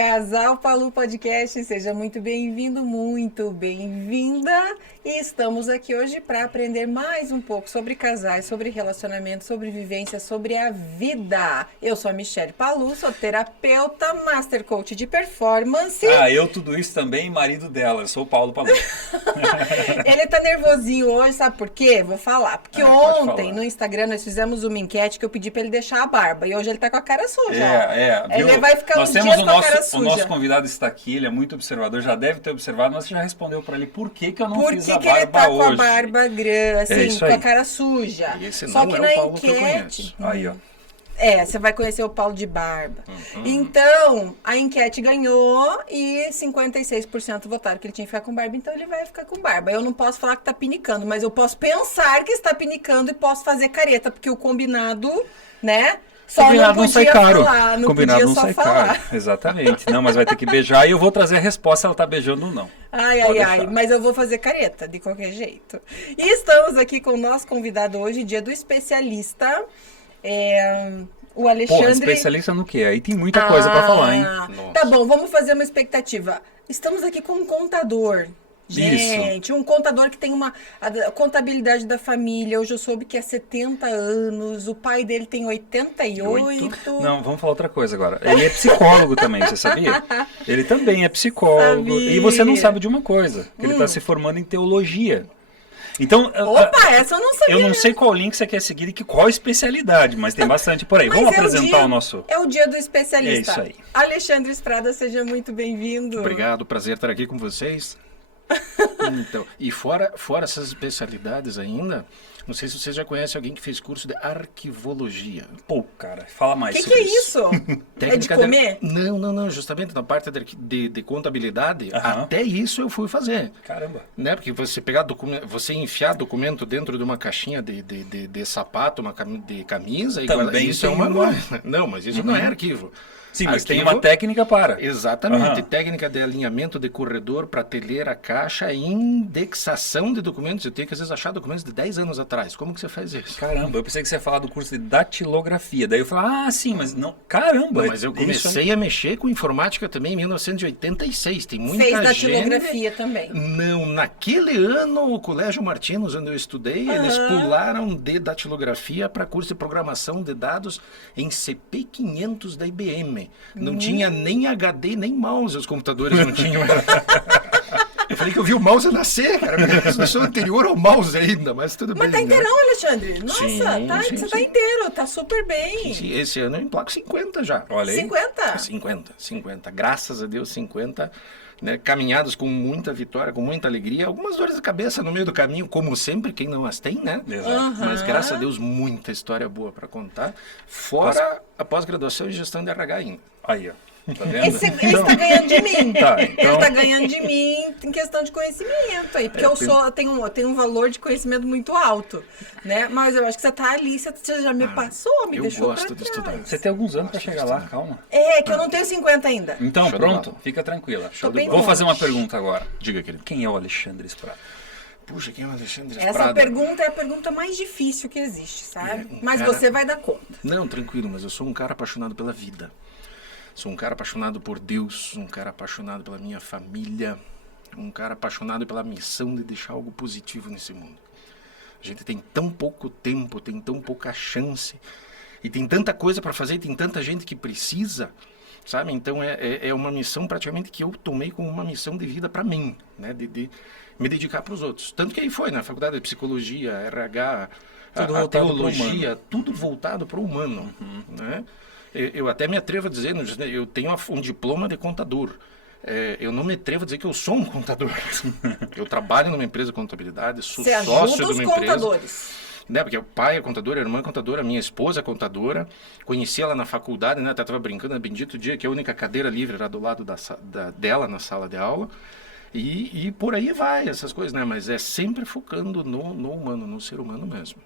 Casal Palu Podcast, seja muito bem-vindo, muito bem-vinda. E estamos aqui hoje para aprender mais um pouco sobre casais, sobre relacionamento, sobre vivência, sobre a vida. Eu sou a Michelle Palu, sou terapeuta, master coach de performance. Eu tudo isso também, marido dela, eu sou o Paulo Palu. Ele tá nervosinho hoje, sabe por quê? Vou falar. Porque ontem no Instagram nós fizemos uma enquete que eu pedi para ele deixar a barba. E hoje ele tá com a cara suja. Ele vai ficar uns dias com a cara suja. O nosso convidado está aqui, ele é muito observador, já deve ter observado, mas você já respondeu para ele por que eu não fiz a barba hoje. Por que ele tá com a barba grande, assim, com a cara suja. Só que na enquete... Aí, ó. Você vai conhecer o Paulo de barba. Então, a enquete ganhou e 56% votaram que ele tinha que ficar com barba, então ele vai ficar com barba. Eu não posso falar que tá pinicando, mas eu posso pensar que está pinicando e posso fazer careta, porque o combinado, né? Só combinado não sai caro. Falar, não combinado podia não só sai falar. caro. Exatamente. Não, mas vai ter que beijar e eu vou trazer a resposta se ela tá beijando ou não. Ai, mas eu vou fazer careta, de qualquer jeito. E estamos aqui com o nosso convidado hoje, dia do especialista. O Alexandre... Pô, especialista no quê? Aí tem muita coisa pra falar, hein? Tá bom, vamos fazer uma expectativa. Estamos aqui com um contador. Gente, Isso. Um contador que tem a contabilidade da família. Hoje eu soube que é 70 anos, o pai dele tem 88. Não, vamos falar outra coisa agora. Ele é psicólogo também, você sabia? Ele também é psicólogo. Sabia. E você não sabe de uma coisa, que ele tá se formando em teologia. Então, opa, essa eu não sabia. Eu não sei qual link você quer seguir e qual especialidade, mas tem bastante por aí. Vamos apresentar o nosso... É o dia do especialista. É isso aí. Alexandre Estrada, seja muito bem-vindo. Obrigado, prazer estar aqui com vocês. Então, e fora essas especialidades ainda, não sei se vocês já conhecem alguém que fez curso de arquivologia. Pô, cara, fala mais que sobre isso. É de comer? Não, justamente na parte de contabilidade, até isso eu fui fazer. Caramba. Né? Porque você pegar você enfiar documento dentro de uma caixinha de sapato, de camisa, também isso é uma coisa. Não, mas isso não é arquivo. Sim, mas tem uma técnica para. Exatamente, técnica de alinhamento de corredor, prateleira, caixa e indexação de documentos. Eu tenho que às vezes achar documentos de 10 anos atrás. Como que você faz isso? Caramba, eu pensei que você ia falar do curso de datilografia. Daí eu falei, sim, mas não, caramba. Não, mas eu comecei a mexer com informática também em 1986. Tem muita gente... Fez datilografia também? Não, naquele ano o Colégio Martinos, onde eu estudei, eles pularam de datilografia para curso de programação de dados em CP500 da IBM. Não tinha nem HD, nem mouse, os computadores não tinham. Eu falei que eu vi o mouse nascer, cara. Eu sou anterior ao mouse ainda, mas tudo bem. Mas tá inteirão, né? Alexandre? Nossa, sim, você tá inteiro, tá super bem. Sim, esse ano eu emplaco 50 já. Olha aí. 50. Graças a Deus, 50. Né, caminhados com muita vitória, com muita alegria, algumas dores de cabeça no meio do caminho, como sempre, quem não as tem, né? Mas graças a Deus, muita história boa para contar. Fora a pós-graduação em gestão de RH ainda. Aí, ó. Tá vendo? Ele está ganhando de mim. Então... Ele está ganhando de mim em questão de conhecimento aí. Porque eu tenho um valor de conhecimento muito alto. Né? Mas eu acho que você está ali, você já me passou, me deixou pra trás. Eu gosto de estudar. Você tem alguns anos para chegar lá, calma. Que eu não tenho 50 ainda. Então, pronto, fica tranquila. Vou fazer uma pergunta agora. Diga, querido. Quem é o Alexandre Estrada? Puxa, quem é o Alexandre Estrada? Essa pergunta é a pergunta mais difícil que existe, sabe? Mas você vai dar conta. Não, tranquilo, mas eu sou um cara apaixonado pela vida. Sou um cara apaixonado por Deus, um cara apaixonado pela minha família, um cara apaixonado pela missão de deixar algo positivo nesse mundo. A gente tem tão pouco tempo, tem tão pouca chance, e tem tanta coisa para fazer, tem tanta gente que precisa, sabe? Então é uma missão praticamente que eu tomei como uma missão de vida para mim, né? De me dedicar para os outros. Tanto que aí foi, na faculdade de psicologia, RH, a teologia, tudo voltado para o humano, né? Eu até me atrevo a dizer, eu tenho um diploma de contador. Eu não me atrevo a dizer que eu sou um contador. Eu trabalho numa empresa de contabilidade, sou sócio de uma empresa. Contadores. Né, porque o pai é contador, a irmã é contadora, a minha esposa é contadora. Conheci ela na faculdade, né, até estava brincando, no bendito dia que a única cadeira livre era do lado dela na sala de aula. E por aí vai essas coisas, né? Mas é sempre focando no humano, no ser humano mesmo.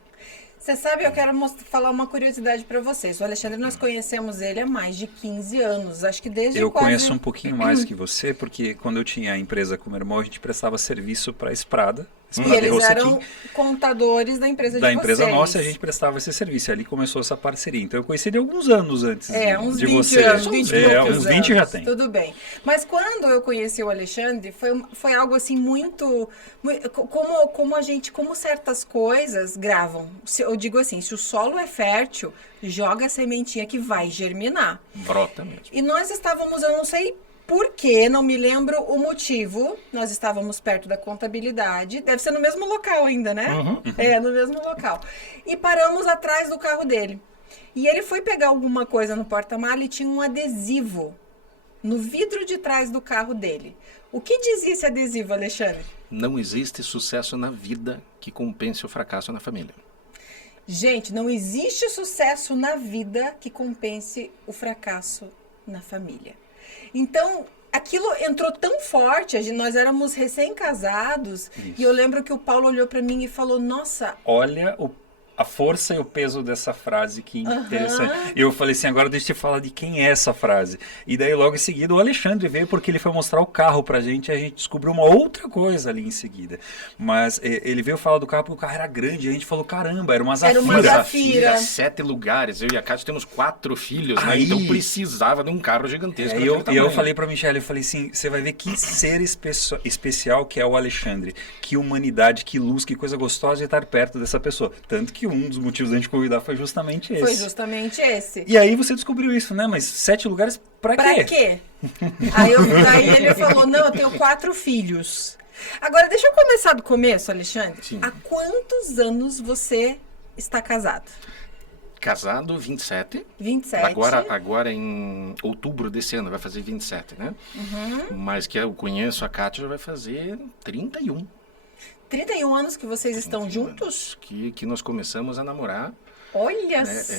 Você sabe, eu quero falar uma curiosidade para vocês. O Alexandre, nós conhecemos ele há mais de 15 anos. Acho que desde Eu conheço um pouquinho mais que você, porque quando eu tinha a empresa com o meu irmão, a gente prestava serviço para a Esprada E eles eram contadores da empresa de vocês. Da empresa nossa, a gente prestava esse serviço. Ali começou essa parceria. Então eu conheci ele alguns anos antes uns de 20 você. Anos, 20 uns 20 anos. Já tem. Tudo bem. Mas quando eu conheci o Alexandre, foi algo assim muito... Como certas coisas gravam. Eu digo assim, se o solo é fértil, joga a sementinha que vai germinar. Brota mesmo. E nós estávamos, eu não sei por quê, não me lembro o motivo, nós estávamos perto da contabilidade, deve ser no mesmo local ainda, né? No mesmo local. E paramos atrás do carro dele. E ele foi pegar alguma coisa no porta-mala e tinha um adesivo no vidro de trás do carro dele. O que dizia esse adesivo, Alexandre? Não existe sucesso na vida que compense o fracasso na família. Gente, não existe sucesso na vida que compense o fracasso na família. Então, aquilo entrou tão forte, nós éramos recém-casados, e eu lembro que o Paulo olhou para mim e falou, nossa... Olha a força e o peso dessa frase, que interessante. Eu falei assim, agora deixa eu te falar de quem é essa frase. E daí logo em seguida o Alexandre veio porque ele foi mostrar o carro pra gente e a gente descobriu uma outra coisa ali em seguida. Mas ele veio falar do carro porque o carro era grande e a gente falou, caramba, era uma Zafira. Era uma Zafira. 7 lugares, eu e a Kátia temos 4 filhos, né? Então precisava de um carro gigantesco. E eu falei pra Michelle, eu falei assim, você vai ver que ser especial que é o Alexandre, que humanidade, que luz, que coisa gostosa de estar perto dessa pessoa. Tanto que um dos motivos da gente convidar foi justamente esse. E aí você descobriu isso, né? Mas 7 lugares pra quê? Aí ele falou, não, eu tenho 4 filhos. Agora, deixa eu começar do começo, Alexandre. Sim. Há quantos anos você está casado? Casado, 27. 27. Agora em outubro desse ano vai fazer 27, né? Mas que eu conheço a Kátia já vai fazer 31. 31 anos que vocês estão juntos? Que nós começamos a namorar. Olha só!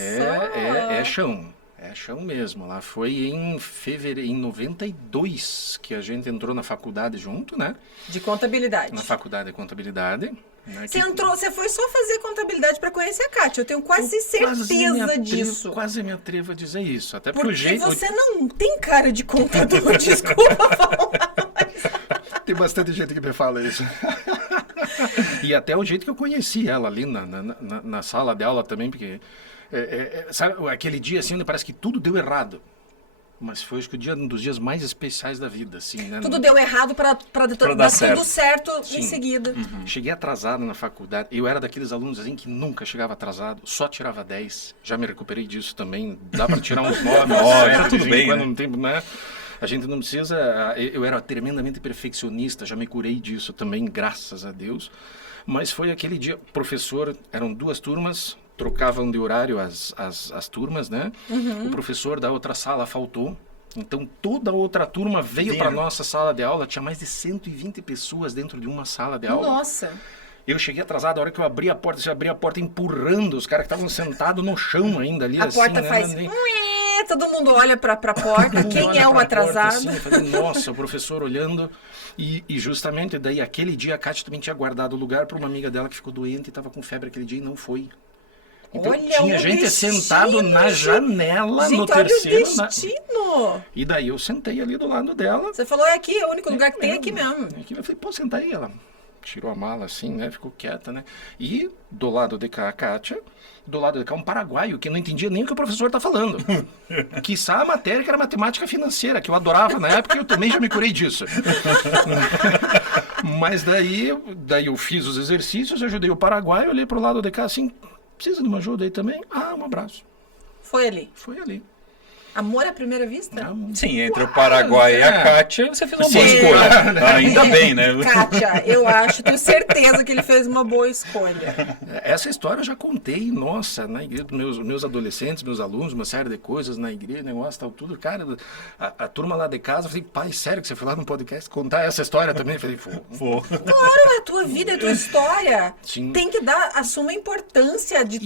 É chão. É chão mesmo. Lá foi em fevereiro, em 92 que a gente entrou na faculdade junto, né? De contabilidade. Na faculdade de contabilidade. Né? Você foi só fazer contabilidade para conhecer a Kátia. Eu tenho quase certeza disso. Quase me atrevo a dizer isso. Até porque você não tem cara de contador, desculpa falar. Tem bastante gente que me fala isso. E até o jeito que eu conheci ela ali na sala de aula também, porque sabe, aquele dia assim, parece que tudo deu errado. Mas foi, acho que, um dos dias mais especiais da vida, assim, né? Tudo deu errado para dar tudo certo em seguida. Cheguei atrasado na faculdade. Eu era daqueles alunos assim que nunca chegava atrasado, só tirava 10. Já me recuperei disso também. Dá para tirar uns 9, tá tudo bem, quando não tem, né? A gente não precisa... Eu era tremendamente perfeccionista, já me curei disso também, graças a Deus. Mas foi aquele dia, professor, eram 2 turmas, trocavam de horário as turmas, né? O professor da outra sala faltou. Então, toda a outra turma veio para a nossa sala de aula. Tinha mais de 120 pessoas dentro de uma sala de aula. Nossa! Eu cheguei atrasado, a hora que eu abri a porta empurrando os caras que estavam sentados no chão ainda ali. A porta faz... Todo mundo olha para a porta, quem é o atrasado? Porta, assim, eu falei, nossa, o professor olhando. E justamente daí, aquele dia, a Kátia também tinha guardado o lugar para uma amiga dela que ficou doente e estava com febre aquele dia e não foi. Então, olha, tinha gente destino, sentado na janela, gente, no terceiro. Olha o destino! E daí eu sentei ali do lado dela. Você falou, é aqui, é o único lugar que tem aqui mesmo. Eu falei, pô, senta aí. Ela tirou a mala assim, né? Ficou quieta, né? E do lado de cá a Kátia, do lado de cá um paraguaio que não entendia nem o que o professor tá falando. Quiçá a matéria que era matemática financeira, que eu adorava na época e eu também já me curei disso. Mas daí eu fiz os exercícios, ajudei o paraguaio, olhei pro lado de cá assim, precisa de uma ajuda aí também? Ah, um abraço. Foi ali? Foi ali. Amor à primeira vista? Sim, entre o Paraguai e a Kátia, você fez uma boa escolha. Ainda bem, né? Kátia, tenho certeza que ele fez uma boa escolha. Essa história eu já contei, nossa, na igreja, meus adolescentes, meus alunos, uma série de coisas na igreja, negócio, tal, tudo. Cara, a turma lá de casa, eu falei, pai, sério que você foi lá no podcast contar essa história também? Eu falei, vou. Claro, é a tua vida, é a tua história. Sim. Tem que dar a suma importância de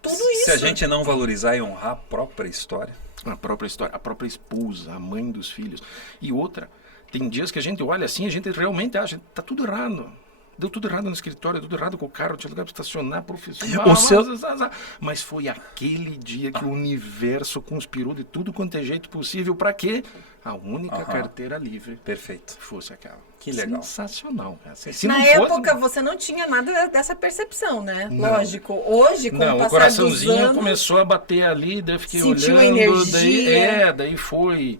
tudo isso. Se a gente não valorizar e honrar a própria história... A própria história, a própria esposa, a mãe dos filhos. E outra, tem dias que a gente olha assim, a gente realmente acha, tá tudo errado. Deu tudo errado no escritório, tudo errado com o carro, tinha lugar para estacionar, profissional. Mas foi aquele dia que o universo conspirou de tudo quanto é jeito possível. Para quê? A única carteira livre Perfeito. fosse aquela. Que legal. Sensacional. Assim, se Na não época fosse... você não tinha nada dessa percepção, né? Não. Lógico. Hoje, com Não, o o passar dos coraçãozinho anos... começou a bater ali, daí eu fiquei Sentiu olhando, a energia. daí foi,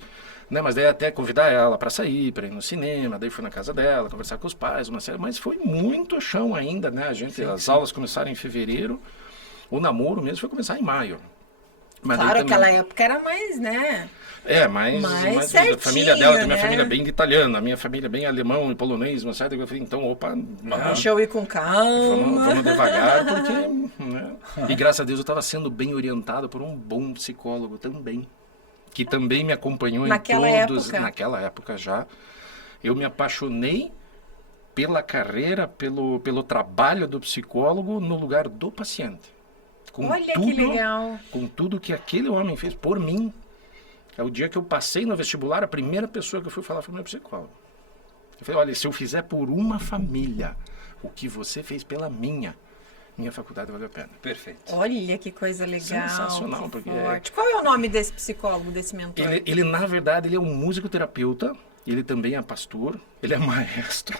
né, mas daí até convidar ela para sair, para ir no cinema, daí fui na casa dela, conversar com os pais, uma série, mas foi muito chão ainda, né, as aulas começaram em fevereiro, o namoro mesmo foi começar em maio. Mas Claro, daí também- aquela época era mais, né? mas certinho, a família dela tem minha né? família bem de italiano, a minha família bem alemão e polonês, uma série, eu falei, então, opa, Deixa eu ir com calma. vamos devagar, porque... Né? E graças a Deus eu estava sendo bem orientado por um bom psicólogo também, que também me acompanhou Naquela em todos... época. Naquela época já. Eu me apaixonei pela carreira, pelo trabalho do psicólogo no lugar do paciente. Com Olha que legal. Com tudo que aquele homem fez por mim. É o dia que eu passei no vestibular, a primeira pessoa que eu fui falar foi meu psicólogo. Eu falei, olha, se eu fizer por uma família o que você fez pela minha faculdade valeu a pena. Perfeito. Olha que coisa legal. Sensacional, que porque forte. Qual é o nome desse psicólogo, desse mentor? Ele, na verdade, ele é um musicoterapeuta, ele também é pastor, ele é maestro.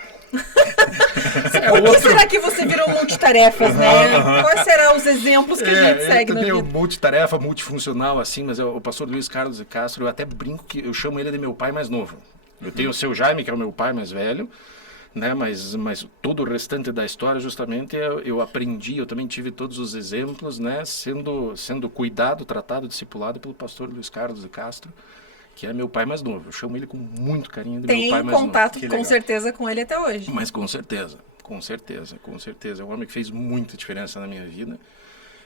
Por que será que você virou multitarefas, né? Quais serão os exemplos que a gente segue na também é vida? multitarefa, multifuncional, assim, mas é o pastor Luiz Carlos de Castro, eu até brinco que eu chamo ele de meu pai mais novo. Eu tenho o seu Jaime, que é o meu pai mais velho, né? Mas todo o restante da história, justamente, eu aprendi, eu também tive todos os exemplos, né? Sendo cuidado, tratado, discipulado pelo pastor Luiz Carlos de Castro, que é meu pai mais novo. Eu chamo ele com muito carinho de meu Tem pai mais novo. contato, Que com legal. certeza, com ele até hoje. Mas com certeza. É um homem que fez muita diferença na minha vida.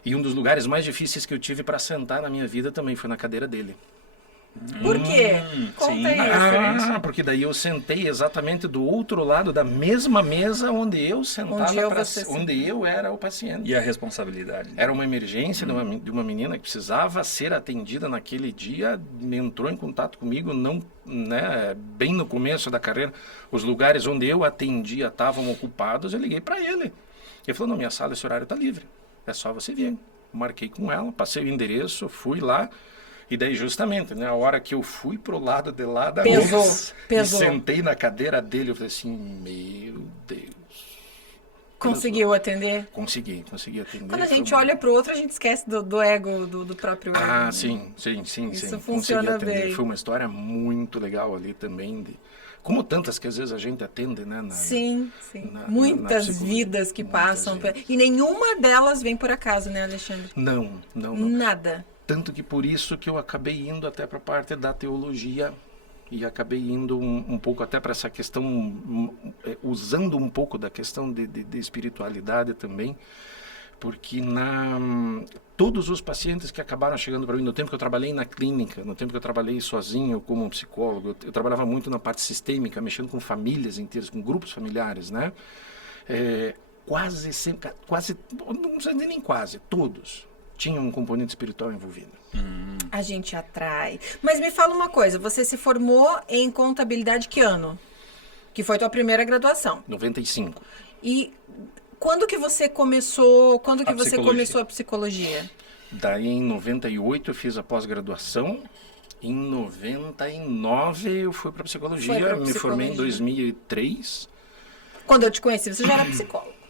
E um dos lugares mais difíceis que eu tive para sentar na minha vida também foi na cadeira dele. Por quê? Conta sim. aí. Referência. Porque daí eu sentei exatamente do outro lado da mesma mesa onde eu sentava, onde eu era o paciente. E a responsabilidade? Era uma emergência de uma menina que precisava ser atendida naquele dia, entrou em contato comigo, não, né, bem no começo da carreira, os lugares onde eu atendia estavam ocupados, eu liguei para ele. Ele falou, não, minha sala, esse horário está livre, é só você vir. Marquei com ela, passei o endereço, fui lá, e daí justamente, né, a hora que eu fui pro lado de lá da Pesou. e sentei na cadeira dele, eu falei assim, meu Deus. Conseguiu atender? Consegui atender. Quando a foi gente uma- olha pro outro, a gente esquece do ego, do próprio ego. Ah, né? sim. Isso Consegui funciona atender. bem. Foi uma história muito legal ali também, como tantas que às vezes a gente atende, né? Sim. na Muitas psicologia. vidas que Muitas passam. vidas. E nenhuma delas vem por acaso, né, Alexandre? Não. Nada. Tanto que por isso que eu acabei indo até para a parte da teologia e acabei indo um pouco até para essa questão, usando um pouco da questão de espiritualidade também, porque todos os pacientes que acabaram chegando para mim, no tempo que eu trabalhei na clínica, no tempo que eu trabalhei sozinho como um psicólogo, eu trabalhava muito na parte sistêmica, mexendo com famílias inteiras, com grupos familiares, né? Quase sempre, não sei nem quase, todos tinham um componente espiritual envolvido. A gente atrai. Mas me fala uma coisa, você se formou em contabilidade que ano? Que foi tua primeira graduação. 95. E quando que você começou psicologia. a psicologia? Daí em 98 eu fiz a pós-graduação. Em 99 eu fui para psicologia. Foi pra Me formei em psicologia. 2003. Quando eu te conheci, você já era psicólogo.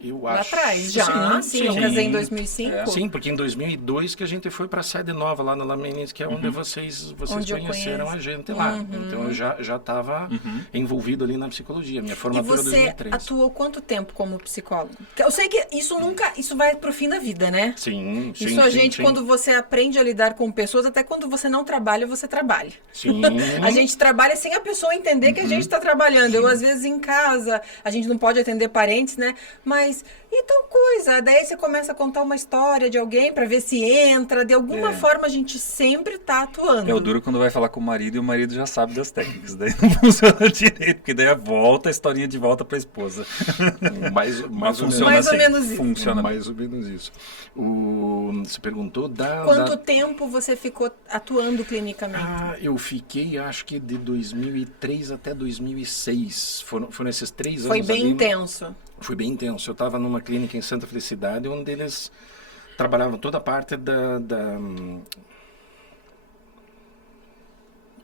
Eu Lá acho. atrás, já. Sim, eu casei em 2005. Sim, porque em 2002 que a gente foi para a sede nova lá na Lameniz, que é onde vocês Onde eu conheceram conheço. a gente lá. Então eu já estava envolvido ali na psicologia. Minha E formatura você 2003. atuou quanto tempo como psicólogo? Porque eu sei que isso vai pro fim da vida, né? Sim. Isso a gente, sim. quando você aprende a lidar com pessoas, até quando você não trabalha, você trabalha. Sim. A gente trabalha sem a pessoa entender que a gente está trabalhando. Eu, às vezes, em casa, a gente não pode atender parentes, né? Mas, e tal coisa? Daí você começa a contar uma história de alguém para ver se entra. De alguma forma, a gente sempre tá atuando. É o duro quando vai falar com o marido e o marido já sabe das técnicas. Daí não funciona direito, porque daí volta a historinha de volta para a esposa. Mas funciona Mais ou assim. menos isso. Funciona mais ou menos isso. Você perguntou Quanto tempo você ficou atuando clinicamente? Eu fiquei, acho que de 2003 até 2006. Foram esses 3 anos. Foi bem ali. intenso. Foi bem intenso. Eu estava numa clínica em Santa Felicidade, onde eles trabalhavam toda a parte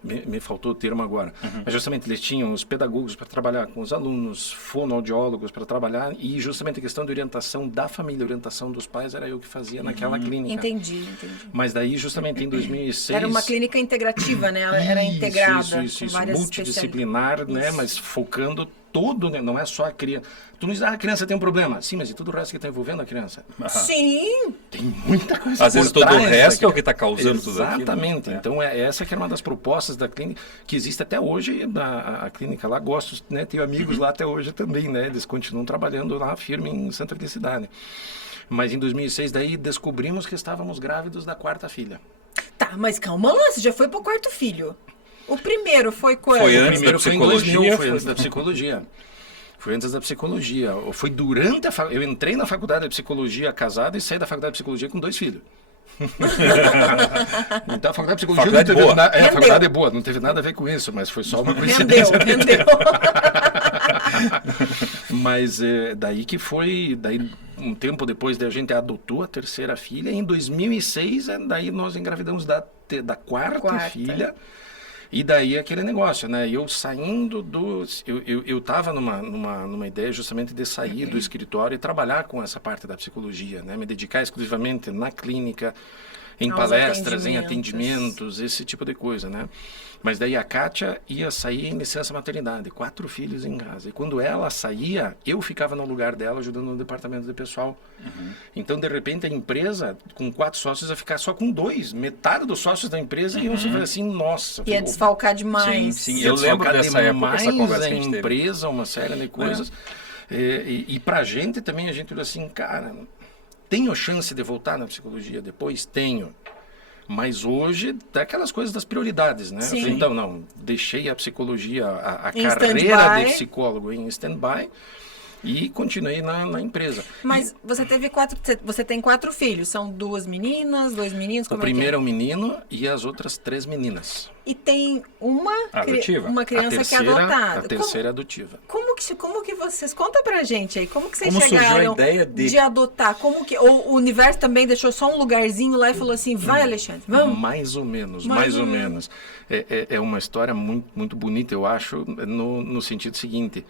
me faltou o termo agora. Mas justamente eles tinham os pedagogos para trabalhar com os alunos, fonoaudiólogos para trabalhar, e justamente a questão de orientação da família, orientação dos pais, era eu que fazia naquela clínica. Entendi. Mas daí, justamente em 2006... Era uma clínica integrativa, né? Ela era integrada, isso, com várias multidisciplinar, né? Mas focando todo, né? Não é só a criança. Tu não diz, a criança tem um problema. Sim, mas e tudo o resto que está envolvendo a criança? Sim! Tem muita coisa. Às vezes todo o resto é o que está causando tudo aquilo. Exatamente. Então, essa que era uma das propostas da clínica, que existe até hoje, a clínica lá, gosto, né? Tenho amigos lá até hoje também, né? Eles continuam trabalhando lá firme em Santa Felicidade. Mas em 2006, daí, descobrimos que estávamos grávidos da 4ª filha. Tá, mas calma lá, você já foi pro 4º filho. O primeiro foi quando? Foi O antes primeiro da foi em psicologia, 2000, foi antes da psicologia. Foi antes da psicologia. Foi durante eu entrei na faculdade de psicologia casado e saí da faculdade de psicologia com 2 filhos. Então a faculdade de psicologia Faculdade não teve boa. a faculdade é boa, não teve nada a ver com isso, mas foi só uma coincidência. Rendeu. Mas daí que foi, daí um tempo depois a gente adotou a 3ª filha, e em 2006 daí nós engravidamos da 4ª filha. E daí aquele negócio, né? Eu saindo do... Eu estava numa ideia justamente de sair do escritório e trabalhar com essa parte da psicologia, né? Me dedicar exclusivamente na clínica, em palestras, em atendimentos, esse tipo de coisa, né? Mas daí a Kátia ia sair em licença maternidade, 4 filhos em casa. E quando ela saía, eu ficava no lugar dela ajudando no departamento de pessoal. Então, de repente, a empresa, com 4 sócios, ia ficar só com 2. Metade dos sócios da empresa iam se fazer assim, nossa... Ia desfalcar demais. Sim, eu lembro dessa época, essa conversa que a gente teve. Empresa, uma série de coisas. E pra gente também, a gente olhou assim, cara, tenho chance de voltar na psicologia depois? Tenho. Mas hoje, tá aquelas coisas das prioridades, né? Sim. Então, não, deixei a psicologia, a Em carreira de psicólogo em stand-by e continuei na empresa. Mas você tem 4 filhos, são 2 meninas, 2 meninos, O como primeiro é é um menino e as outras 3 meninas. E tem uma Adotiva. criança que é adotada. A terceira é adotiva. Como que vocês... Conta pra gente aí, como que vocês Como surgiu a chegaram ideia de adotar? Como que... O universo também deixou só um lugarzinho lá e falou assim, vai, Alexandre, vamos? Mais ou menos. É uma história muito, muito bonita, eu acho, no sentido seguinte.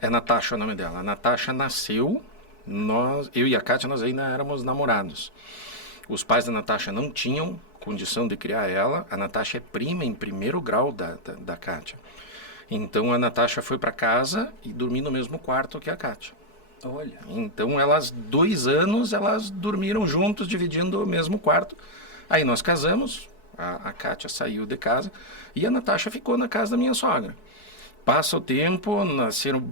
É Natasha o nome dela. A Natasha nasceu, eu e a Kátia, nós ainda éramos namorados. Os pais da Natasha não tinham condição de criar ela. A Natasha é prima em 1º grau da Kátia. Então a Natasha foi para casa e dormiu no mesmo quarto que a Kátia. Olha. Então 2 anos elas dormiram juntos, dividindo o mesmo quarto. Aí nós casamos, a Kátia saiu de casa e a Natasha ficou na casa da minha sogra. Passa o tempo,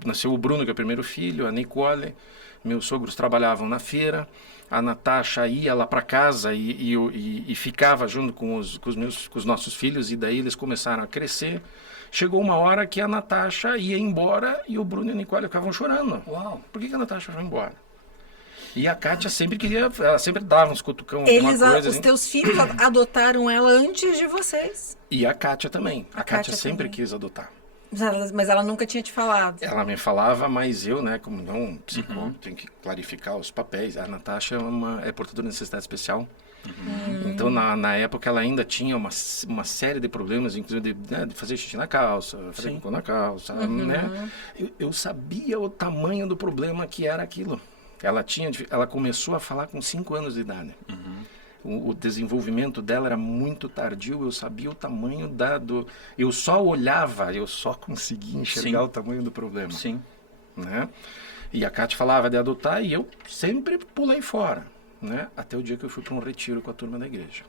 nasceu o Bruno, que é o primeiro filho, a Nicole, meus sogros trabalhavam na feira, a Natasha ia lá para casa e ficava junto com os nossos filhos, e daí eles começaram a crescer. Chegou uma hora que a Natasha ia embora e o Bruno e a Nicole ficavam chorando. Uau! Por que a Natasha foi embora? E a Kátia ela sempre dava uns cutucão, alguma coisa. Os teus filhos adotaram ela antes de vocês. E a Kátia também. A Kátia sempre também quis adotar. Mas ela nunca tinha te falado. Ela me falava, mas eu, né, como não psicólogo, tenho que clarificar os papéis. A Natasha é portadora de necessidade especial. Então, na época, ela ainda tinha uma série de problemas, inclusive de fazer xixi na calça, fazer cocô na calça, né? Eu sabia o tamanho do problema que era aquilo. Ela começou a falar com 5 anos de idade. O desenvolvimento dela era muito tardio, eu sabia o tamanho eu só olhava, eu só conseguia enxergar o tamanho do problema. Sim. Né? E a Kátia falava de adotar e eu sempre pulei fora, né? Até o dia que eu fui para um retiro com a turma da igreja.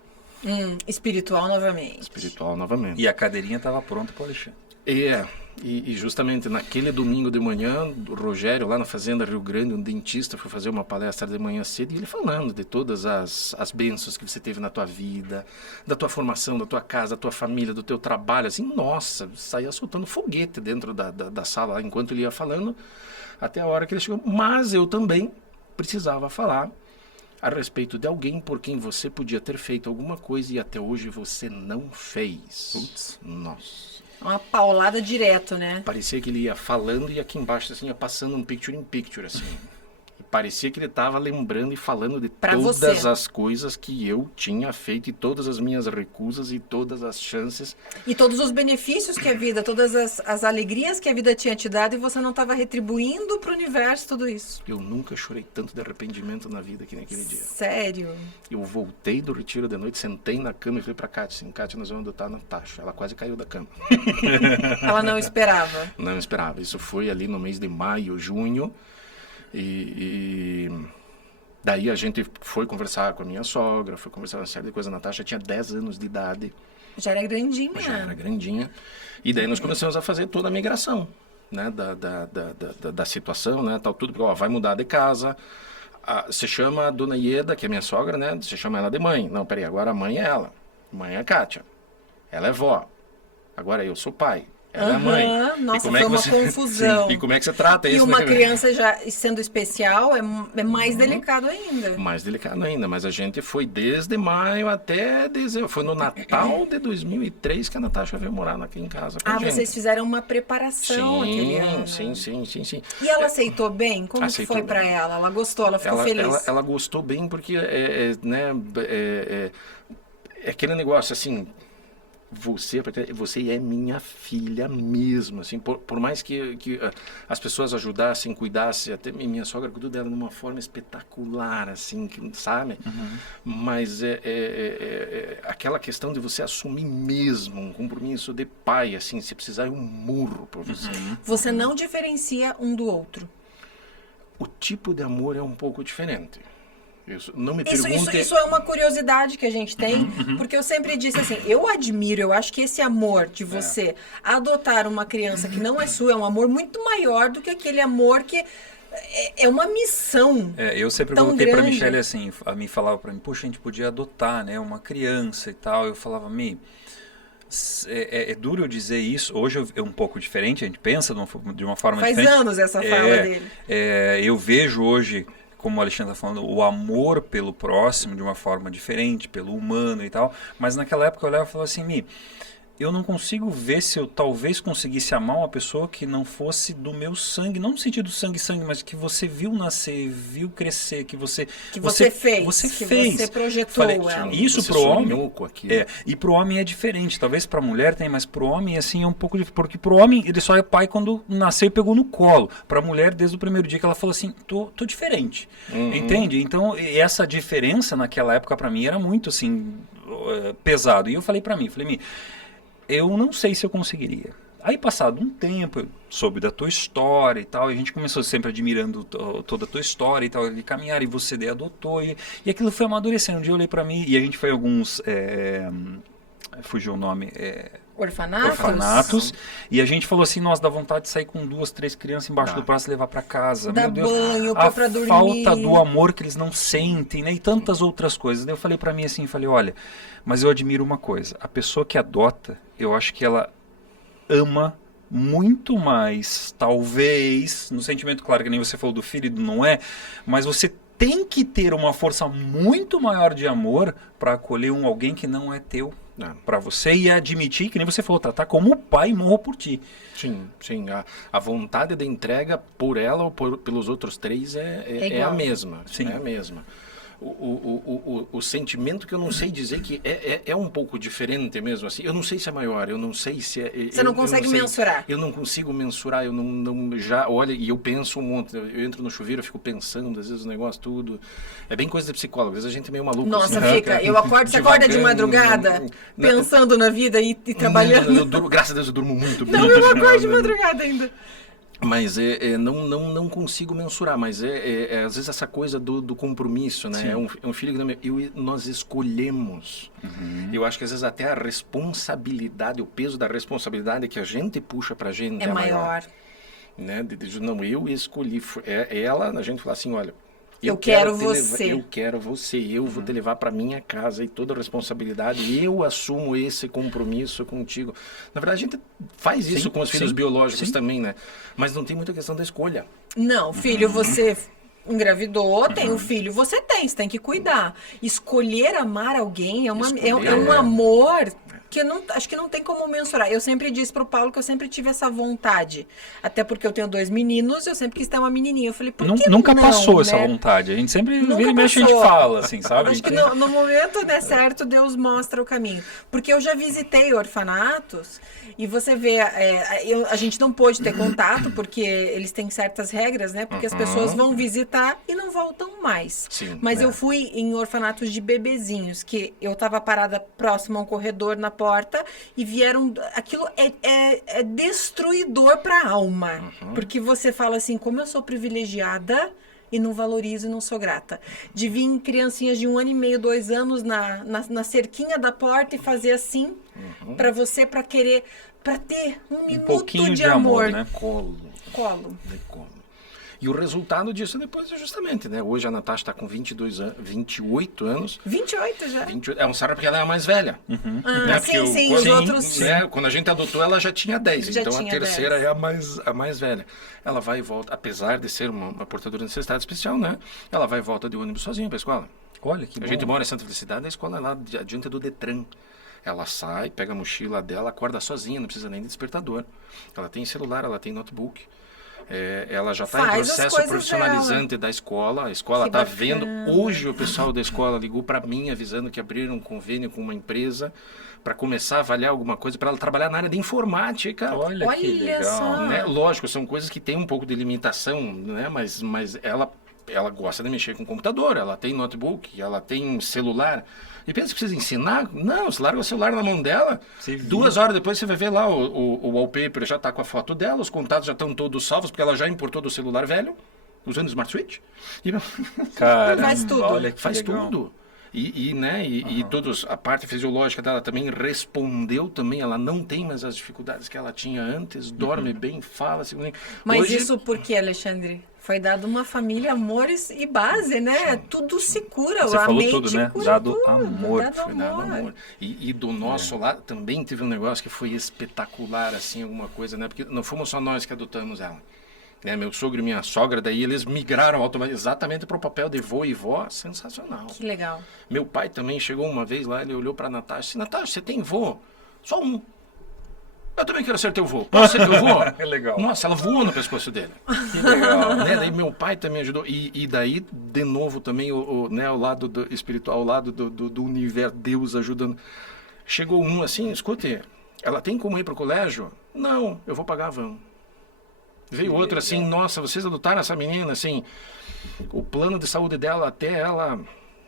Espiritual novamente. Espiritual novamente. E a cadeirinha estava pronta para o Alexandre. E justamente naquele domingo de manhã, o Rogério, lá na Fazenda Rio Grande, um dentista, foi fazer uma palestra de manhã cedo, e ele falando de todas as bênçãos que você teve na tua vida, da tua formação, da tua casa, da tua família, do teu trabalho, assim, nossa, saía soltando foguete dentro da sala, enquanto ele ia falando, até a hora que ele chegou. Mas eu também precisava falar a respeito de alguém por quem você podia ter feito alguma coisa e até hoje você não fez. Putz. Nossa. Uma paulada direto, né? Parecia que ele ia falando e aqui embaixo assim, ia passando um picture in picture, assim. parecia que ele estava lembrando e falando de Pra todas você. as coisas que eu tinha feito e todas as minhas recusas e todas as chances. E todos os benefícios que a vida, todas as alegrias que a vida tinha te dado e você não estava retribuindo para o universo tudo isso. Eu nunca chorei tanto de arrependimento na vida que naquele dia. Sério? Eu voltei do retiro de noite, sentei na cama e falei pra Kátia assim, Kátia, nós vamos adotar a Natasha. Ela quase caiu da cama. Ela não esperava. Não esperava. Isso foi ali no mês de maio, junho. E daí a gente foi conversar com a minha sogra, foi conversar uma série de coisas. A Natasha tinha 10 anos de idade. Já era grandinha. Já era grandinha. E daí nós começamos a fazer toda a migração, né, da situação, né, tal, tudo. Porque, ó, vai mudar de casa. Você chama a dona Ieda, que é minha sogra, né? Você chama ela de mãe. Não, peraí, agora a mãe é ela. Mãe é a Kátia. Ela é vó. Agora eu sou pai. Ela é mãe. Nossa, como é foi que uma você... confusão. Sim. E como é que você trata E isso? uma né? criança já sendo especial é mais delicado ainda. Mais delicado ainda, mas a gente foi desde maio até dezembro. Foi no Natal de 2003 que a Natasha veio morar aqui em casa com a gente. Vocês fizeram uma preparação aquele ano. Sim. E ela aceitou bem? Como que Aceitou foi pra bem. ela? Ela gostou? Ela ficou feliz? Ela gostou bem porque é aquele negócio assim, você é minha filha mesmo, assim, por mais que as pessoas ajudassem, cuidassem, até minha sogra cuidou dela de uma forma espetacular, assim, sabe? Mas aquela questão de você assumir mesmo um compromisso de pai, assim, se precisar um murro por você. Você não diferencia um do outro. O tipo de amor é um pouco diferente. Não me Isso pergunte... é uma curiosidade que a gente tem, porque eu sempre disse assim, eu admiro, eu acho que esse amor de você adotar uma criança que não é sua, é um amor muito maior do que aquele amor que é uma missão. Eu sempre tão coloquei pra grande. Michelle assim, a mim falava pra mim, puxa, a gente podia adotar, né, uma criança e tal. Eu falava, é duro eu dizer isso. Hoje é um pouco diferente, a gente pensa de uma forma Faz diferente. anos essa fala dele. Eu vejo hoje, como o Alexandre está falando, o amor pelo próximo de uma forma diferente, pelo humano e tal. Mas naquela época eu olhava e falava assim, eu não consigo ver se eu talvez conseguisse amar uma pessoa que não fosse do meu sangue, não no sentido sangue, mas que você viu nascer, viu crescer, que você fez. Você projetou ela. Isso pro homem, e pro homem é diferente. Talvez pra mulher tem, mas pro homem assim é um pouco diferente, porque pro homem ele só é pai quando nasceu e pegou no colo. Pra mulher, desde o primeiro dia que ela falou assim, tô diferente. Entende? Então, essa diferença naquela época pra mim era muito assim pesado. E eu falei pra mim, eu não sei se eu conseguiria. Aí, passado um tempo, eu soube da tua história e tal, e a gente começou sempre admirando toda a tua história e tal, de caminhar, e você adotou, e aquilo foi amadurecendo. Um dia eu olhei pra mim, e a gente foi a alguns, fugiu o nome, orfanatos, e a gente falou assim, nossa, dá vontade de sair com 2, 3 crianças embaixo do braço e levar pra casa. Dá Meu Deus, banho, a pra dormir. falta do amor que eles não sentem, né, e tantas outras coisas. Daí eu falei pra mim assim, olha, mas eu admiro uma coisa, a pessoa que adota, eu acho que ela ama muito mais, talvez, no sentimento, claro que nem você falou do filho e do não é, mas você tem que ter uma força muito maior de amor para acolher alguém que não é teu para você e admitir, que nem você falou, tá como pai e morro por ti. Sim. A vontade de entrega por ela ou pelos outros 3 é a mesma. Sim. É a mesma. O sentimento que eu não sei dizer que é um pouco diferente mesmo, assim, eu não sei se é maior, eu não sei se é... Você não consegue mensurar? Eu não consigo mensurar, eu não já, olha, e eu penso um monte, eu entro no chuveiro, eu fico pensando, às vezes o negócio tudo, é bem coisa de psicólogo, às vezes a gente é meio maluco. Nossa, assim, você acorda de madrugada, pensando na vida e trabalhando? Graças a Deus eu durmo muito bem. Não, eu não acordo de madrugada ainda. Mas não consigo mensurar, mas às vezes essa coisa do compromisso, né? É um filho que nós escolhemos. Eu acho que às vezes até a responsabilidade, o peso da responsabilidade que a gente puxa pra gente é maior. Né? Não, eu escolhi. Ela, a gente fala assim, olha, eu quero você. Eu quero você, eu vou te levar para minha casa e toda a responsabilidade, eu assumo esse compromisso contigo. Na verdade, a gente faz isso com os filhos biológicos também, né? Mas não tem muita questão da escolha. Não, filho, você engravidou, tem um filho, você tem que cuidar. Escolher amar alguém é um amor que acho que não tem como mensurar. Eu sempre disse pro Paulo que eu sempre tive essa vontade. Até porque eu tenho 2 meninos, eu sempre quis ter uma menininha. Eu falei, por que nunca não, passou né? essa vontade. A gente sempre Nunca vira e mexe, a gente passou. fala, assim, sabe? Acho que no momento der certo, Deus mostra o caminho. Porque eu já visitei orfanatos e você vê, a gente não pôde ter contato, porque eles têm certas regras, né? Porque as pessoas vão visitar e não voltam mais. Sim, Mas eu fui em orfanatos de bebezinhos, que eu estava parada próximo a um corredor na porta e vieram... Aquilo é destruidor para a alma. Porque você fala assim, como eu sou privilegiada... e não valorizo e não sou grata. De vir criancinhas de 1 ano e meio, 2 anos na cerquinha da porta e fazer assim para você, para querer, para ter um minuto pouquinho de de amor, amor. né? Colo. De colo. E o resultado disso depois é justamente, né? Hoje a Natasha está com 28 anos. 28 já? 28, é um sarro porque ela é a mais velha. Né? Sim, os outros... Né? Quando a gente adotou, ela já tinha 10. Já então tinha a terceira 10. é a mais velha. Ela vai e volta, apesar de ser uma portadora de necessidade especial, né? Ela vai e volta de ônibus sozinha para a escola. Olha que A bom. gente mora em Santa Felicidade, a escola é lá adiante do Detran. Ela sai, pega a mochila dela, acorda sozinha, não precisa nem de despertador. Ela tem celular, ela tem notebook. Ela já está em Faz as processo coisas profissionalizante da escola. A escola está bacana. vendo. Hoje o pessoal da escola ligou para mim avisando que abriram um convênio com uma empresa para começar a avaliar alguma coisa para ela trabalhar na área de informática. Olha que Olha legal. só. Né? Lógico, são coisas que têm um pouco de limitação, né? Mas ela gosta de mexer com computador, ela tem notebook, ela tem celular. E pensa que precisa ensinar? Não, você larga o celular na mão dela, Você viu. 2 horas depois você vai ver lá o wallpaper, já está com a foto dela, os contatos já estão todos salvos, porque ela já importou do celular velho, usando o Smart Switch. E Caramba, Faz tudo. olha que faz legal. tudo. E todos, a parte fisiológica dela também respondeu também, ela não tem mais as dificuldades que ela tinha antes, dorme bem, fala. Mas Hoje, isso porque, Alexandre, foi dado uma família, amores e base, né? Tudo se cura, Você a falou mente tudo, né? cura Dado tudo. amor. Dado foi dado amor. E do nosso lado também teve um negócio que foi espetacular, assim, alguma coisa, né? Porque não fomos só nós que adotamos ela. Né? Meu sogro e minha sogra, daí eles migraram exatamente para o papel de vô e vó, sensacional. Que legal. Meu pai também chegou uma vez lá, ele olhou para a Natasha e disse, Natasha, você tem vô? Só um. Eu também quero ser teu vô. Posso ser teu vô? É legal. Nossa, ela voou no pescoço dele. Que legal. Né? Daí meu pai também ajudou. E daí, de novo, também né, o lado espiritual, o lado do universo, Deus ajudando. Chegou um assim, escute, ela tem como ir para o colégio? Não, eu vou pagar a van. Veio outro assim, nossa, vocês adotaram essa menina, assim, o plano de saúde dela até ela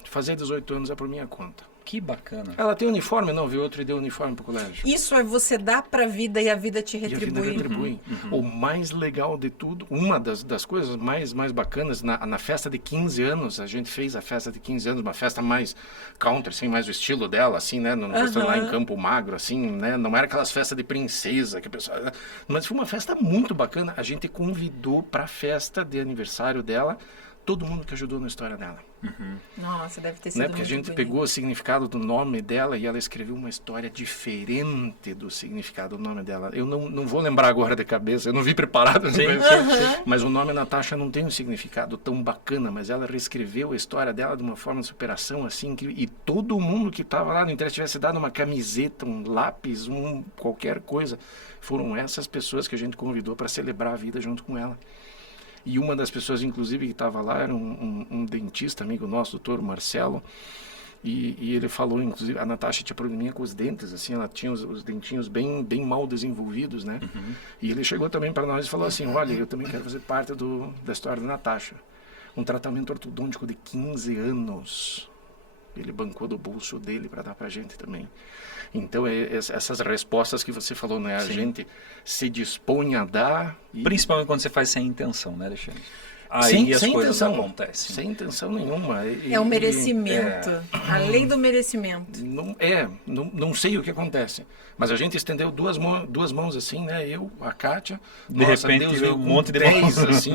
fazer 18 anos é por minha conta. Que bacana. Ela tem uniforme? Não, veio outro e deu uniforme pro colégio. Isso é você dar pra vida e a vida te E a vida retribui. retribui. O mais legal de tudo, uma das coisas mais bacanas, na festa de 15 anos, a gente fez a festa de 15 anos, uma festa mais country, assim, mais o estilo dela, assim, né? Num restaurante lá em Campo Magro, assim, né? Não era aquelas festas de princesa, que a pessoa... Mas foi uma festa muito bacana. A gente convidou pra festa de aniversário dela todo mundo que ajudou na história dela. Nossa, deve ter sido Né? Porque a muito gente bonito. pegou o significado do nome dela e ela escreveu uma história diferente do significado do nome dela. Eu não vou lembrar agora de cabeça, eu não vi preparado. Mas o nome Natasha não tem um significado tão bacana, mas ela reescreveu a história dela de uma forma de superação assim, e todo mundo que estava lá no interesse tivesse dado uma camiseta, um lápis, qualquer coisa, foram essas pessoas que a gente convidou para celebrar a vida junto com ela. E uma das pessoas, inclusive, que estava lá era um dentista, amigo nosso, doutor Marcelo, e ele falou, inclusive, a Natasha tinha probleminha com os dentes, assim, ela tinha os dentinhos bem mal desenvolvidos, né? E ele chegou também para nós e falou assim, olha, eu também quero fazer parte da história da Natasha. Um tratamento ortodôntico de 15 anos. Ele bancou do bolso dele para dar para a gente também. Então, essas respostas que você falou, né? A gente se dispõe a dar... Principalmente quando você faz sem intenção, né, Alexandre? Aí Sem as coisas intenção. acontecem. Sem intenção nenhuma. É o merecimento. A lei do merecimento. Não sei o que acontece. Mas a gente estendeu duas mãos assim, né? Eu, a Kátia. De repente, Deus veio um com monte de 10, mãos. assim,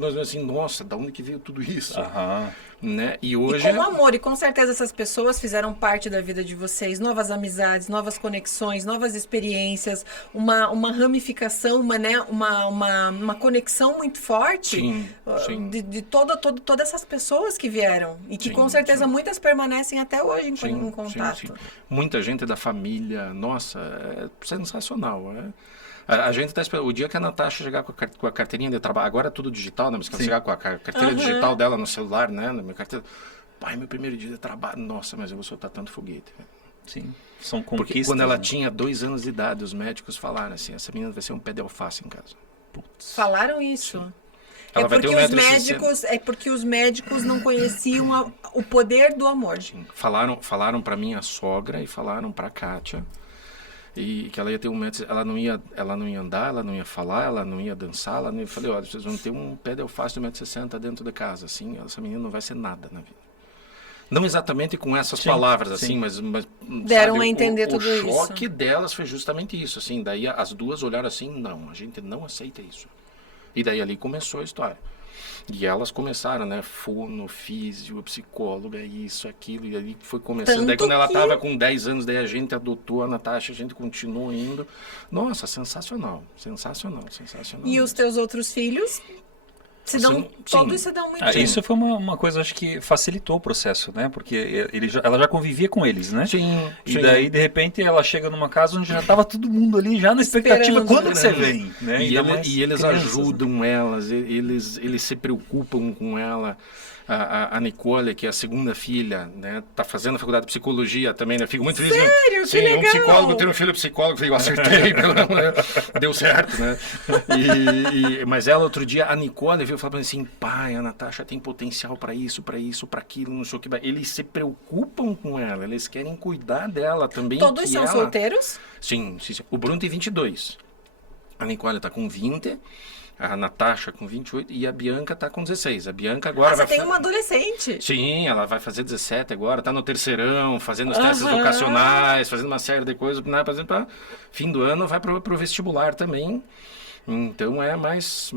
nós assim, nossa, da onde que veio tudo isso? Aham. Né? E E hoje... com amor, e com certeza essas pessoas fizeram parte da vida de vocês, novas amizades, novas conexões, novas experiências, uma ramificação, uma conexão muito forte. Sim. Sim. de todas essas pessoas que vieram. E que Sim, com certeza sim. muitas permanecem até hoje em Sim, contato. sim, sim. Muita gente da família, nossa, é sensacional. A gente está esperando. O dia que a Natasha chegar com a carteirinha de trabalho, agora é tudo digital, né? Mas que ela chegar com a carteira digital dela no celular, né? Na minha carteira. Pai, meu primeiro dia de trabalho. Nossa, mas eu vou soltar tanto foguete. Sim, são Porque conquistas. quando ela né? tinha 2 anos de idade, os médicos falaram assim: essa menina vai ser um pé de alface em casa. Falaram isso. Ela vai ter 1,60 m. É porque os médicos não conheciam o poder do amor. Falaram para minha sogra e falaram para Kátia e que ela ia ter 1 m, ela não ia andar, ela não ia falar, ela não ia dançar, ela não ia... Eu falei, olha, vocês vão ter um pé de alface de 1,60 m dentro de casa, assim, essa menina não vai ser nada na vida. Não exatamente com essas palavras, assim, mas deram sabe, a entender tudo isso. O choque delas foi justamente isso, assim, daí as duas olharam assim, não, a gente não aceita isso. E daí ali começou a história. E elas começaram, né? Fono, físio, psicóloga, isso, aquilo. E ali foi começando. Tanto daí quando ela que- estava com 10 anos, daí a gente adotou a Natasha, a gente continuou indo. Nossa, sensacional. Sensacional, sensacional. E os teus outros filhos Sim. todos se dão muito bem. Isso foi uma coisa, acho que facilitou o processo, né? Porque ela já convivia com eles, né? Sim, E sim. daí, de repente, ela chega numa casa onde já estava todo mundo ali, já na expectativa, Esperando, quando que você vem? Né? E, Ainda mais eles crianças, ajudam elas, eles se preocupam com ela. A Nicole, que é a segunda filha, né, tá fazendo a faculdade de psicologia também, né? Fico muito feliz. Sério? Que Sim, legal! um psicólogo, ter um filho psicólogo, eu acertei, deu certo, né? Mas ela, outro dia, a Nicole veio falando assim, pai, a Natasha tem potencial para isso, para aquilo, não sei o que. Eles se preocupam com ela, eles querem cuidar dela também. Todos que são ela... solteiros? Sim. O Bruno tem 22. A Nicole tá com 20. A Natasha com 28 e a Bianca tá com 16. A Bianca agora Você vai... tem uma adolescente. Sim, ela vai fazer 17 agora, tá no terceirão, fazendo os testes vocacionais, fazendo uma série de coisas, né, por exemplo, fim do ano vai pro vestibular também. Então mais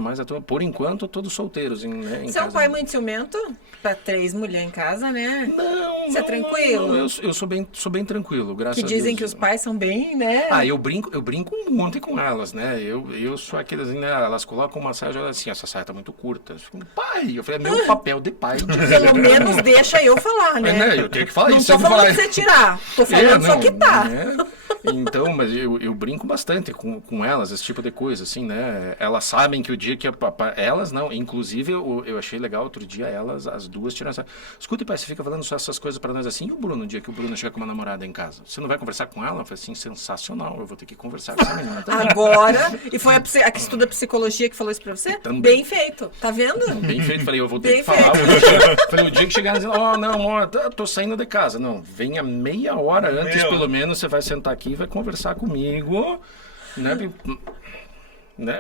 por enquanto todos solteiros, né, em Você é um casa. pai muito ciumento? Pra 3 mulheres em casa, né? Não, Você é tranquilo? não, eu sou bem tranquilo, graças Que a Deus. dizem que os pais são bem, né? Eu brinco um monte com elas, né? Eu sou aqueles, né? Elas colocam uma saia e olham assim, essa saia tá muito curta. Eu fico, pai, eu falei, é meu papel de pai. Pelo menos deixa eu falar, né? Eu tenho que falar Não isso. tô sempre falando falar. pra você tirar. Tô falando só que tá. né? Então, mas eu brinco bastante com elas, esse tipo de coisa, assim, né? Elas sabem que o dia que... Elas não, inclusive eu achei legal outro dia, elas, as duas tiraram essa... Escuta, pai, você fica falando só essas coisas pra nós assim, e o Bruno, no dia que o Bruno chegar com uma namorada em casa? Você não vai conversar com ela? Eu falei assim, sensacional, eu vou ter que conversar com essa menina também. Agora, e foi a que estuda psicologia que falou isso pra você? Também. Bem feito, tá vendo? Bem feito, falei, eu vou ter Bem que falar. Falei, o dia que chegar, não, tô saindo de casa. Não, venha meia hora antes, pelo menos, você vai sentar aqui e vai conversar comigo, né?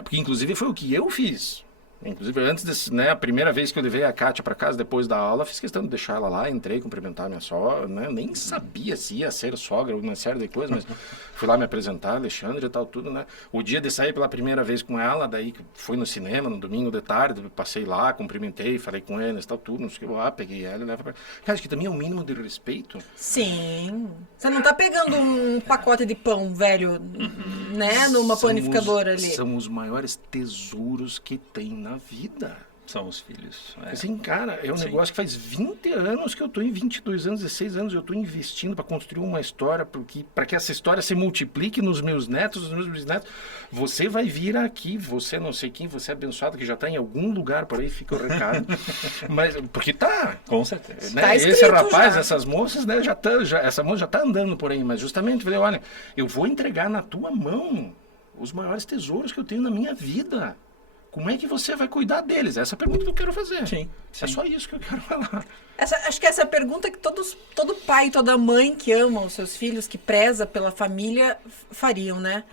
Porque, inclusive, foi o que eu fiz. Inclusive, antes, né, a primeira vez que eu levei a Kátia para casa, depois da aula, fiz questão de deixar ela lá, entrei, cumprimentar a minha sogra, né? Nem sabia se ia ser sogra, uma série de coisas, mas fui lá me apresentar, Alexandre e tal, tudo, né? O dia de sair pela primeira vez com ela, daí fui no cinema, no domingo de tarde, passei lá, cumprimentei, falei com eles, tal, tudo, não sei o que lá, peguei ela e leva pra... Cara, acho que também é o mínimo de respeito. Sim. Você não tá pegando um pacote de pão velho, né? Numa panificadora ali. São os maiores tesouros que tem na vida. São os filhos. Assim, cara, é um Sim. negócio que faz 20 anos que eu tô em 22 anos, 16 anos, eu tô investindo para construir uma história, para que essa história se multiplique nos meus netos, nos meus bisnetos. Você vai vir aqui, você não sei quem, você é abençoado que já tá em algum lugar por aí, fica o recado. Mas, porque tá... Com certeza. Né? Tá Esse escrito rapaz, já. essas moças, né, essa moça já tá andando por aí, mas justamente, falei, olha, eu vou entregar na tua mão os maiores tesouros que eu tenho na minha vida. Como é que você vai cuidar deles? Essa é a pergunta que eu quero fazer. Sim. É só isso que eu quero falar. Acho que essa é a pergunta que todo pai, toda mãe que ama os seus filhos, que preza pela família, fariam, né?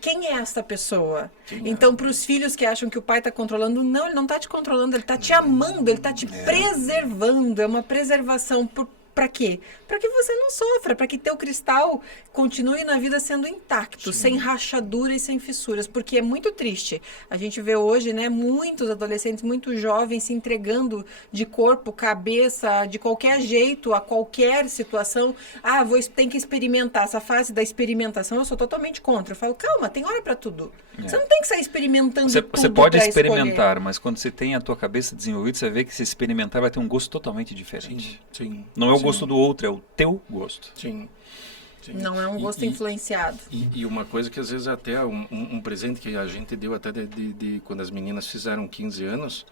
Quem é essa pessoa? Então, para os filhos que acham que o pai está controlando, não, ele não está te controlando, ele está te amando, ele está te preservando. É uma preservação Para quê? Para que você não sofra, para que teu cristal continue na vida sendo intacto, sem rachadura e sem fissuras, porque é muito triste. A gente vê hoje, né, muitos adolescentes, muito jovens se entregando de corpo, cabeça, de qualquer jeito, a qualquer situação. Tem que experimentar. Essa fase da experimentação eu sou totalmente contra. Eu falo, calma, tem hora para tudo. Você não tem que sair experimentando tudo. Você pode pra experimentar, escolher. mas quando você tem a tua cabeça desenvolvida, você vê que se experimentar vai ter um gosto totalmente diferente. Sim. Não é o gosto do outro, é o teu gosto. Sim. Não é um gosto influenciado. E uma coisa que às vezes até um presente que a gente deu até de quando as meninas fizeram 15 anos,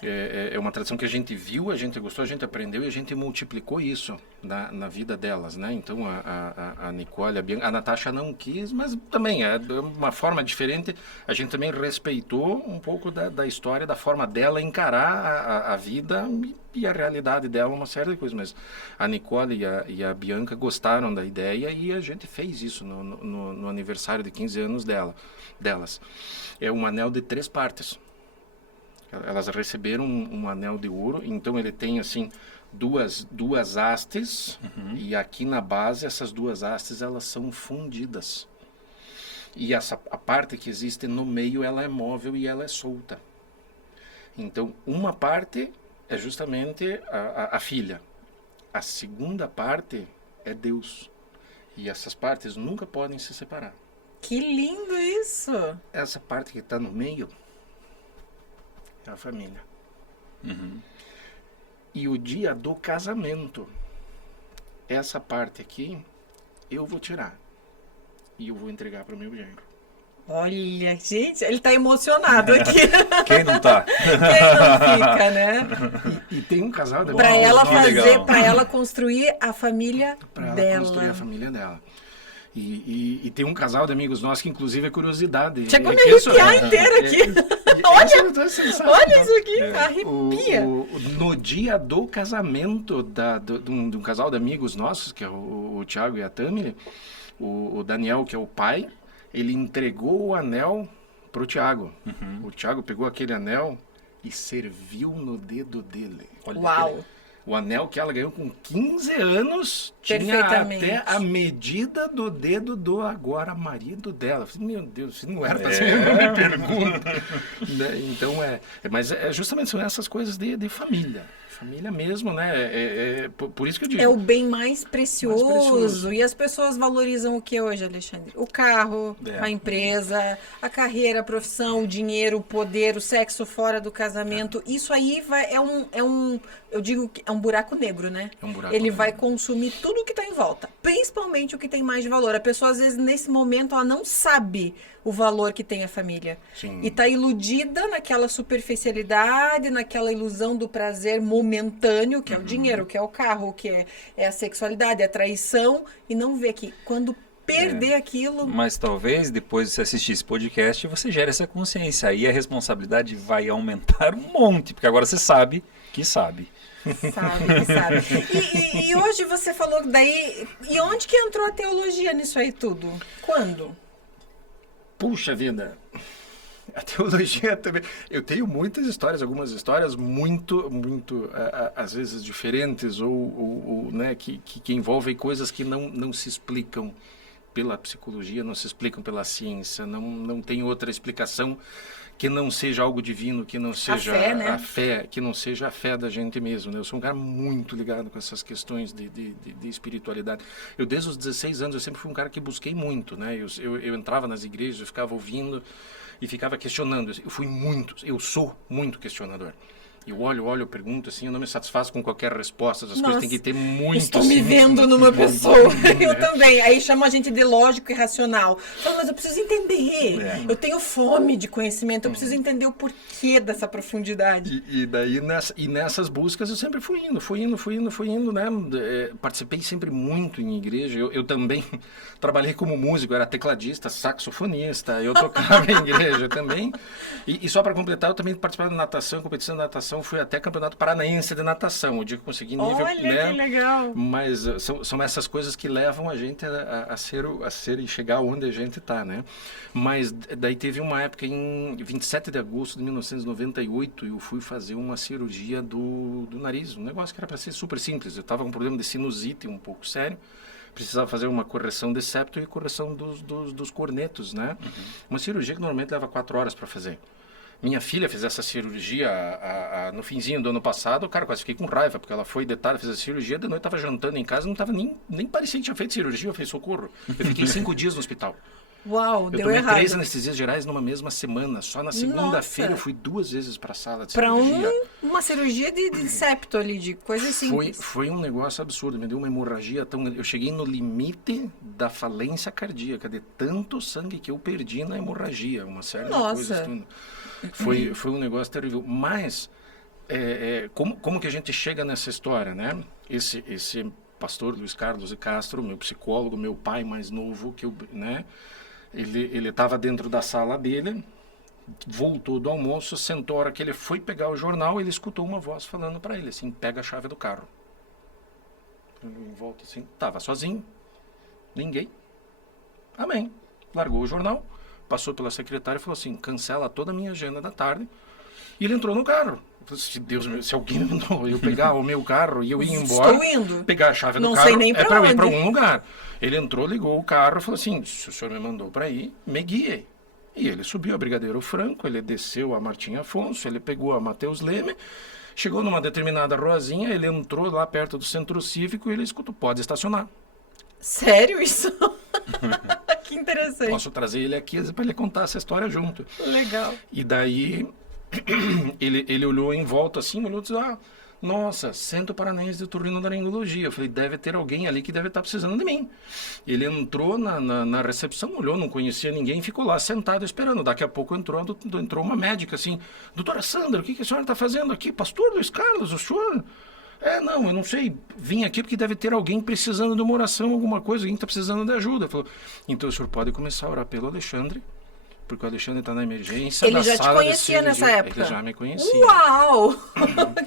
é uma tradição que a gente viu, a gente gostou, a gente aprendeu e a gente multiplicou isso na vida delas, né? Então a Nicole, a Bianca, a Natasha não quis, mas também é uma forma diferente. A gente também respeitou um pouco da história, da forma dela encarar a vida e a realidade dela, uma série de coisas. Mas a Nicole e a Bianca gostaram da ideia e a gente fez isso no aniversário de 15 anos delas. É um anel de 3 partes. Elas receberam um anel de ouro, então ele tem assim duas hastes, e aqui na base essas 2 hastes elas são fundidas. E a parte que existe no meio ela é móvel e ela é solta. Então uma parte é justamente a filha, a segunda parte é Deus, e essas partes nunca podem se separar. Que lindo isso! Essa parte que está no meio é a família. E o dia do casamento, essa parte aqui, eu vou tirar. E eu vou entregar para o meu genro. Olha, gente, ele tá emocionado aqui. Quem não tá? Quem não fica, né? E tem um casal da Para ela que legal. para ela construir a família para ela dela. construir a família dela. E tem um casal de amigos nossos que inclusive é curiosidade. Chegou a me arrepiar inteira aqui. Olha isso aqui, arrepia. No dia do casamento de um casal de amigos nossos, que é o Thiago e a Tami, o Daniel, que é o pai, ele entregou o anel pro Thiago. O Thiago pegou aquele anel e serviu no dedo dele. Olha Uau! O anel que ela ganhou com 15 anos tinha até a medida do dedo do agora marido dela. Eu falei, meu Deus, não era para ser uma pergunta. Né? Então, mas justamente são essas coisas de família. Família mesmo, né? Por isso que eu digo. É o bem mais precioso. Mais precioso. E as pessoas valorizam o que hoje, Alexandre? O carro, a empresa, a carreira, a profissão, o dinheiro, o poder, o sexo fora do casamento. Isso aí eu digo que é um buraco negro, né? É um buraco Ele negro. vai consumir tudo o que está em volta, principalmente o que tem mais de valor. A pessoa, às vezes, nesse momento, ela não sabe o valor que tem a família. Sim. E está iludida naquela superficialidade, naquela ilusão do prazer momentâneo, que é o dinheiro, que é o carro, que é a sexualidade, é a traição, e não vê que quando perder aquilo... Mas talvez depois de você assistir esse podcast, você gere essa consciência. Aí a responsabilidade vai aumentar um monte, porque agora você sabe que sabe. Sabe. E hoje você falou daí... E onde que entrou a teologia nisso aí tudo? Quando? Puxa vida, a teologia também. Eu tenho muitas histórias, algumas histórias muito, às vezes diferentes, ou né, que envolvem coisas que não se explicam pela psicologia, não se explicam pela ciência, não tem outra explicação que não seja algo divino, que não seja fé, né? a fé, que não seja a fé da gente mesmo. Né? Eu sou um cara muito ligado com essas questões de espiritualidade. Eu, desde os 16 anos, eu sempre fui um cara que busquei muito. Né? Eu entrava nas igrejas, eu ficava ouvindo e ficava questionando. Eu sou muito questionador. Eu olho, eu pergunto, assim, eu não me satisfaço com qualquer resposta. As coisas têm que ter muito... Estou me vendo numa pessoa. Eu também. Aí chama a gente de lógico e racional. Fala, mas eu preciso entender. Eu tenho fome de conhecimento. Eu preciso entender o porquê dessa profundidade. E daí, nessas buscas, eu sempre fui indo, né? Participei sempre muito em igreja. Eu também trabalhei como músico, era tecladista, saxofonista. Eu tocava em igreja também. E só para completar, eu também participava da natação, competição de natação então fui até Campeonato Paranaense de Natação, o dia que consegui nível, Olha, né? que legal. Mas são essas coisas que levam a gente a ser e chegar onde a gente está, né? Mas daí teve uma época em 27 de agosto de 1998, eu fui fazer uma cirurgia do nariz, um negócio que era para ser super simples. Eu estava com um problema de sinusite um pouco sério, precisava fazer uma correção de septo e correção dos cornetos, né? Uma cirurgia que normalmente leva 4 horas para fazer. Minha filha fez essa cirurgia no finzinho do ano passado, cara, quase fiquei com raiva, porque ela foi de tarde, fez a cirurgia, de noite estava jantando em casa, não estava nem parecia que tinha feito cirurgia, eu falei, socorro. Eu fiquei 5 dias no hospital. Uau, Eu deu tomei errado. 3 anestesias gerais numa mesma semana. Só na segunda-feira eu fui 2 vezes para a sala de Para cirurgia. uma cirurgia de septo ali, de coisa simples. Foi um negócio absurdo. Me deu uma hemorragia tão grande. Eu cheguei no limite da falência cardíaca, de tanto sangue que eu perdi na hemorragia. Uma série de coisas. Tudo. Foi um negócio terrível. Mas, como que a gente chega nessa história, né? Esse pastor Luiz Carlos de Castro, meu psicólogo, meu pai mais novo, né? Ele estava dentro da sala dele, voltou do almoço, sentou, a hora que ele foi pegar o jornal, ele escutou uma voz falando para ele assim, pega a chave do carro. Em volta assim, estava sozinho, ninguém. Amém. Largou o jornal, passou pela secretária e falou assim, cancela toda a minha agenda da tarde. E ele entrou no carro. Se Deus, se alguém me mandou eu pegar o meu carro e eu ir embora, Estou indo. pegar a chave Não do carro, sei nem pra para eu ir onde. para algum lugar. Ele entrou, ligou o carro e falou assim, se o senhor me mandou para ir, me guie. E ele subiu a Brigadeiro Franco, ele desceu a Martim Afonso, ele pegou a Mateus Leme, chegou numa determinada ruazinha, ele entrou lá perto do Centro Cívico e ele escutou, pode estacionar. Sério isso? Que interessante. Posso trazer ele aqui para ele contar essa história junto. Legal. E daí ele olhou em volta assim, olhou e disse, nossa, Centro Paranaense de Otorrinolaringologia. Eu falei, deve ter alguém ali que deve estar precisando de mim. Ele entrou na recepção, olhou, não conhecia ninguém, ficou lá sentado esperando. Daqui a pouco entrou uma médica assim, doutora Sandra, o que a senhora está fazendo aqui? Pastor Luiz Carlos, o senhor... Não, eu não sei, vim aqui porque deve ter alguém precisando de uma oração, alguma coisa, alguém está precisando de ajuda. Falou, então o senhor pode começar a orar pelo Alexandre, porque o Alexandre está na emergência. Ele já te conhecia nessa época? Ele já me conhecia. Uau!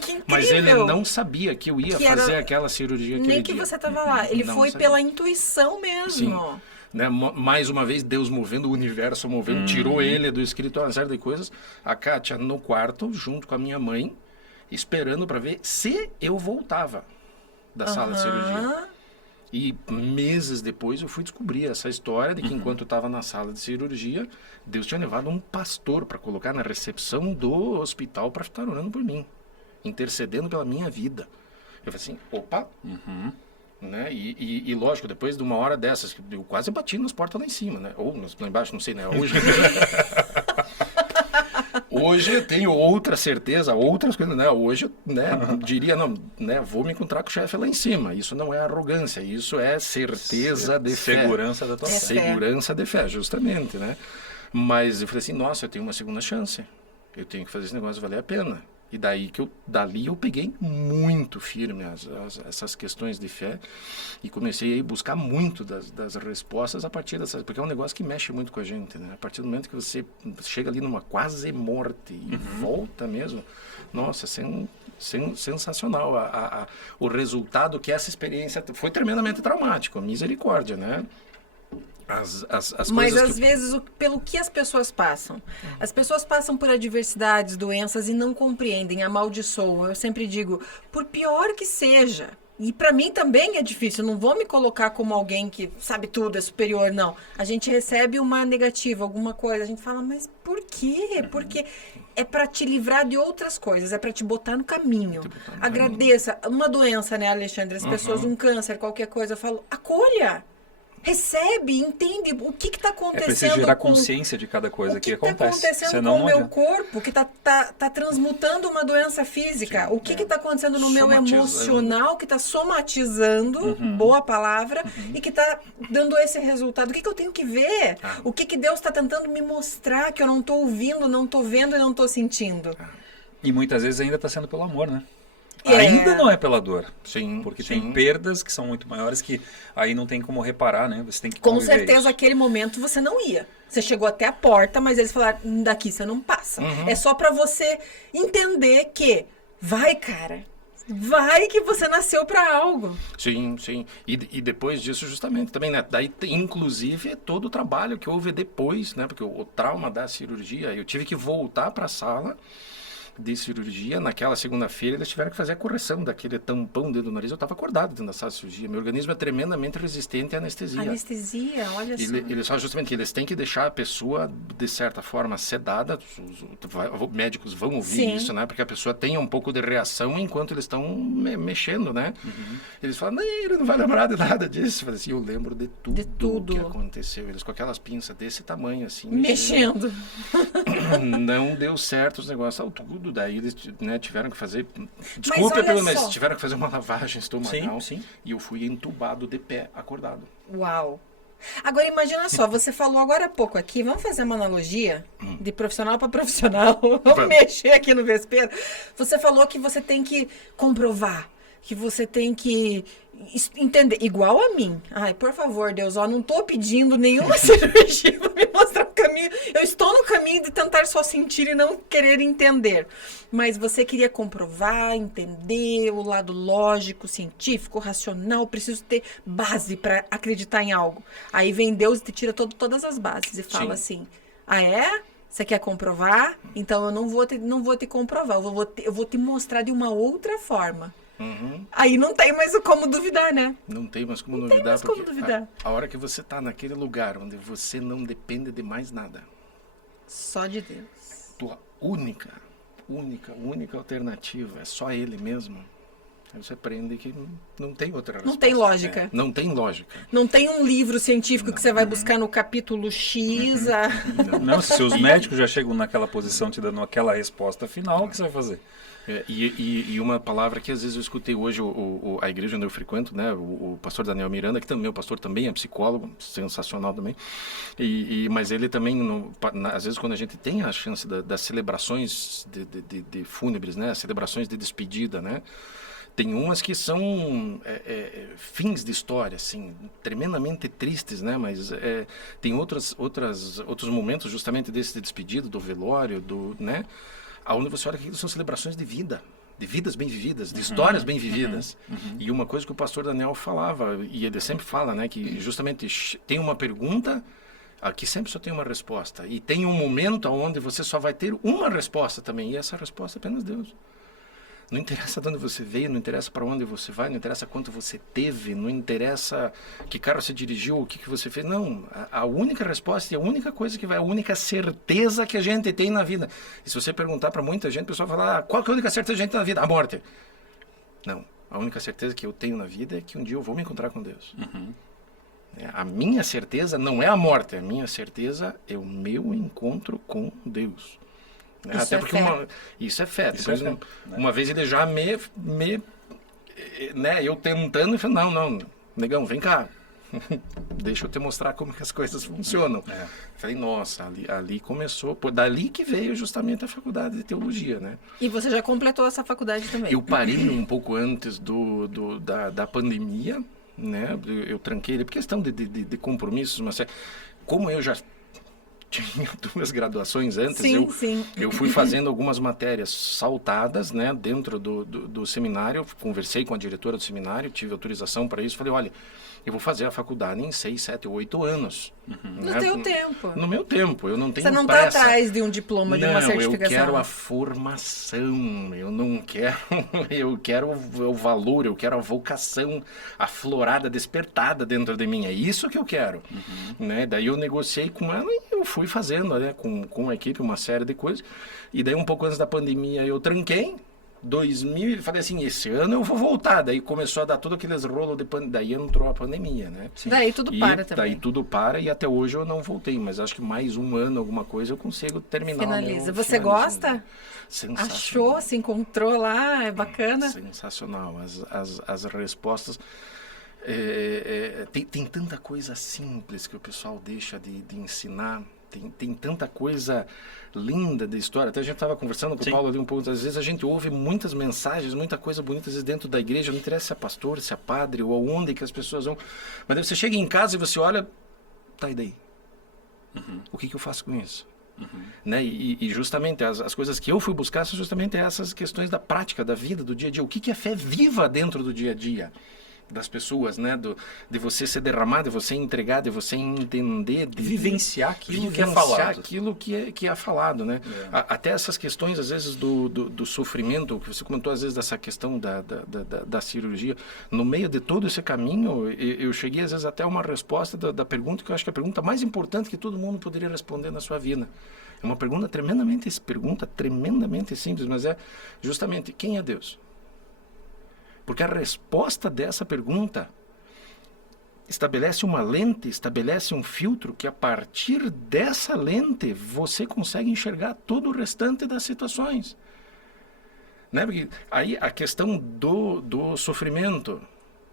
Que incrível! Mas ele não sabia que eu ia fazer aquela cirurgia aquele Nem que dia. você estava lá. Ele Não foi sabia. pela intuição mesmo. Sim. Né, mais uma vez, Deus movendo, o universo movendo, tirou ele do escritório, uma série de coisas. A Kátia no quarto, junto com a minha mãe, esperando para ver se eu voltava da sala de cirurgia. E meses depois eu fui descobrir essa história de que enquanto eu estava na sala de cirurgia, Deus tinha levado um pastor para colocar na recepção do hospital para estar orando por mim, intercedendo pela minha vida. Eu falei assim, opa, né? E lógico, depois de uma hora dessas, eu quase bati nas portas lá em cima, né? Ou lá embaixo, não sei, né? Hoje eu tenho outra certeza, outras coisas, né? Hoje eu diria, não, né? Vou me encontrar com o chefe lá em cima. Isso não é arrogância, isso é certeza de fé. Segurança da tua fé. Segurança de fé, justamente, né? Mas eu falei assim, nossa, eu tenho uma segunda chance. Eu tenho que fazer esse negócio valer a pena. E dali eu peguei muito firme essas questões de fé e comecei a buscar muito das respostas a partir dessas, porque é um negócio que mexe muito com a gente, né? A partir do momento que você chega ali numa quase morte e volta mesmo, nossa, sensacional. O resultado que essa experiência foi tremendamente traumático, misericórdia, né? Mas às vezes, pelo que as pessoas passam. As pessoas passam por adversidades, doenças e não compreendem, amaldiçoam. Eu sempre digo, por pior que seja, e para mim também é difícil, eu não vou me colocar como alguém que sabe tudo, é superior, não. A gente recebe uma negativa, alguma coisa, a gente fala, mas por quê? Porque é para te livrar de outras coisas, é para te botar no caminho. Agradeça. Uma doença, né, Alexandre? As pessoas, um câncer, qualquer coisa, eu falo, acolha. Recebe, entende o que está acontecendo. É preciso gerar consciência de cada coisa que acontece. O que está acontecendo Senão com o meu corpo, que está transmutando uma doença física. Sim, o que está acontecendo no meu emocional, que está somatizando, boa palavra, e que está dando esse resultado. O que eu tenho que ver? O que Deus está tentando me mostrar que eu não estou ouvindo, não estou vendo e não estou sentindo? E muitas vezes ainda está sendo pelo amor, né? Ainda não é pela dor. Sim. Porque tem perdas que são muito maiores que aí não tem como reparar, né? Você tem que com certeza, aquele momento você não ia. Você chegou até a porta, mas eles falaram, daqui você não passa. É só para você entender que vai, cara. Vai que você nasceu para algo. Sim, sim. E depois disso, justamente, também, né? Daí, inclusive, todo o trabalho que houve depois, né? Porque o trauma da cirurgia, eu tive que voltar para a sala de cirurgia. Naquela segunda-feira, eles tiveram que fazer a correção daquele tampão dentro do nariz. Eu estava acordado dentro da sala de cirurgia. Meu organismo é tremendamente resistente à anestesia. Anestesia, olha só. Eles falam justamente que eles têm que deixar a pessoa, de certa forma, sedada. Os médicos vão ouvir Sim. isso, né? Porque a pessoa tenha um pouco de reação enquanto eles estão mexendo, né? Eles falam, não, ele não vai lembrar de nada disso. Eu falei assim, eu lembro de tudo que aconteceu. Eles com aquelas pinças desse tamanho, assim. Mexendo. Não deu certo os negócios. Tudo. Daí eles, né, tiveram que fazer... Desculpa, mas tiveram que fazer uma lavagem estomacal. Sim. E eu fui entubado de pé, acordado. Uau. Agora imagina só, você falou agora há pouco aqui, vamos fazer uma analogia de profissional para profissional. Vamos mexer aqui no vespeiro. Você falou que você tem que comprovar, que você tem que entender, igual a mim. Ai, por favor, Deus, ó, não tô pedindo nenhuma cirurgia para me mostrar o caminho. Eu estou no caminho de tentar só sentir e não querer entender. Mas você queria comprovar, entender o lado lógico, científico, racional. Preciso ter base para acreditar em algo. Aí vem Deus e te tira todas as bases e fala assim, ah, é? Você quer comprovar? Então eu não vou te comprovar. Eu vou te mostrar de uma outra forma. Aí não tem mais como duvidar, né? Não tem mais como não duvidar. Tem mais como duvidar. A hora que você está naquele lugar onde você não depende de mais nada. Só de Deus. Tua única alternativa é só Ele mesmo. Aí você aprende que não tem outra resposta. Não tem lógica. Não tem lógica. Não tem um livro científico que você vai buscar no capítulo X. Não, se os médicos já chegam naquela posição te dando aquela resposta final, o que você vai fazer? E uma palavra que às vezes eu escutei hoje, a igreja onde eu frequento, né, o pastor Daniel Miranda, que também, o pastor também é psicólogo, sensacional também, mas ele também, às vezes quando a gente tem a chance das celebrações de fúnebres, né, celebrações de despedida, né, tem umas que são fins de história, assim, tremendamente tristes, né? Mas tem outros momentos justamente desse de despedida, do velório, né? Onde você olha que são celebrações de vida, de vidas bem vividas, de histórias bem vividas. E uma coisa que o pastor Daniel falava, e ele sempre fala, né? Que justamente tem uma pergunta... Aqui sempre só tem uma resposta. E tem um momento onde você só vai ter uma resposta também. E essa resposta é apenas Deus. Não interessa de onde você veio, não interessa para onde você vai, não interessa quanto você teve, não interessa que carro você dirigiu, o que você fez. Não, a única resposta e a única coisa que vai, a única certeza que a gente tem na vida. E se você perguntar para muita gente, o pessoal vai falar, qual que é a única certeza que a gente tem na vida? A morte. Não, a única certeza que eu tenho na vida é que um dia eu vou me encontrar com Deus. A minha certeza não é a morte, a minha certeza é o meu encontro com Deus. Isso até é porque fé. Isso é fé. Depois, uma vez ele já né, eu tentando, ele falou, não, negão, vem cá. Deixa eu te mostrar como que as coisas funcionam. Falei, nossa, ali começou, dali que veio justamente a faculdade de teologia, né? E você já completou essa faculdade também? Eu parei um pouco antes da pandemia, né? Eu tranquei ele por questão de compromissos, mas como eu já tinha 2 graduações antes, eu fui fazendo algumas matérias saltadas, né, dentro do seminário, conversei com a diretora do seminário, tive autorização para isso, falei, olha, eu vou fazer a faculdade em 6, 7, 8 anos. No teu tempo. No meu tempo, eu não tenho pressa. Você não está atrás de um diploma, de uma certificação. Eu quero a formação, eu não quero, eu quero o valor, eu quero a vocação aflorada, despertada dentro de mim, é isso que eu quero. Né? Daí eu negociei com ela e eu fui fazendo, né, com a equipe uma série de coisas, e daí um pouco antes da pandemia eu tranquei, 2000, falei assim, esse ano eu vou voltar. Daí começou a dar tudo aqueles rolos de pandemia. Daí entrou a pandemia, né? Daí tudo para também. Daí tudo para e até hoje eu não voltei. Mas acho que mais um ano, alguma coisa, eu consigo terminar. Finaliza. Você gosta? Sensacional. Achou? Se encontrou lá? É bacana? Sensacional. As respostas... tem tanta coisa simples que o pessoal deixa de ensinar. Tem tanta coisa linda de história. Até a gente estava conversando com o Paulo ali um pouco. Às vezes a gente ouve muitas mensagens, muita coisa bonita dentro da igreja. Não interessa se é pastor, se é padre ou aonde que as pessoas vão. Mas daí você chega em casa e você olha, tá, e daí? O que eu faço com isso? Né? E justamente as coisas que eu fui buscar são justamente essas questões da prática, da vida, do dia a dia. O que é fé viva dentro do dia a dia das pessoas, né? De você se derramar, de você entregar, de você entender, de vivenciar aquilo que é falado. Aquilo que é falado, né? Até essas questões, às vezes, do sofrimento, que você comentou, às vezes, dessa questão da cirurgia. No meio de todo esse caminho, eu cheguei, às vezes, até uma resposta da pergunta, que eu acho que é a pergunta mais importante que todo mundo poderia responder na sua vida. É uma pergunta tremendamente simples, mas é justamente, quem é Deus? Porque a resposta dessa pergunta estabelece uma lente, estabelece um filtro que a partir dessa lente você consegue enxergar todo o restante das situações. Né? Porque aí a questão do sofrimento,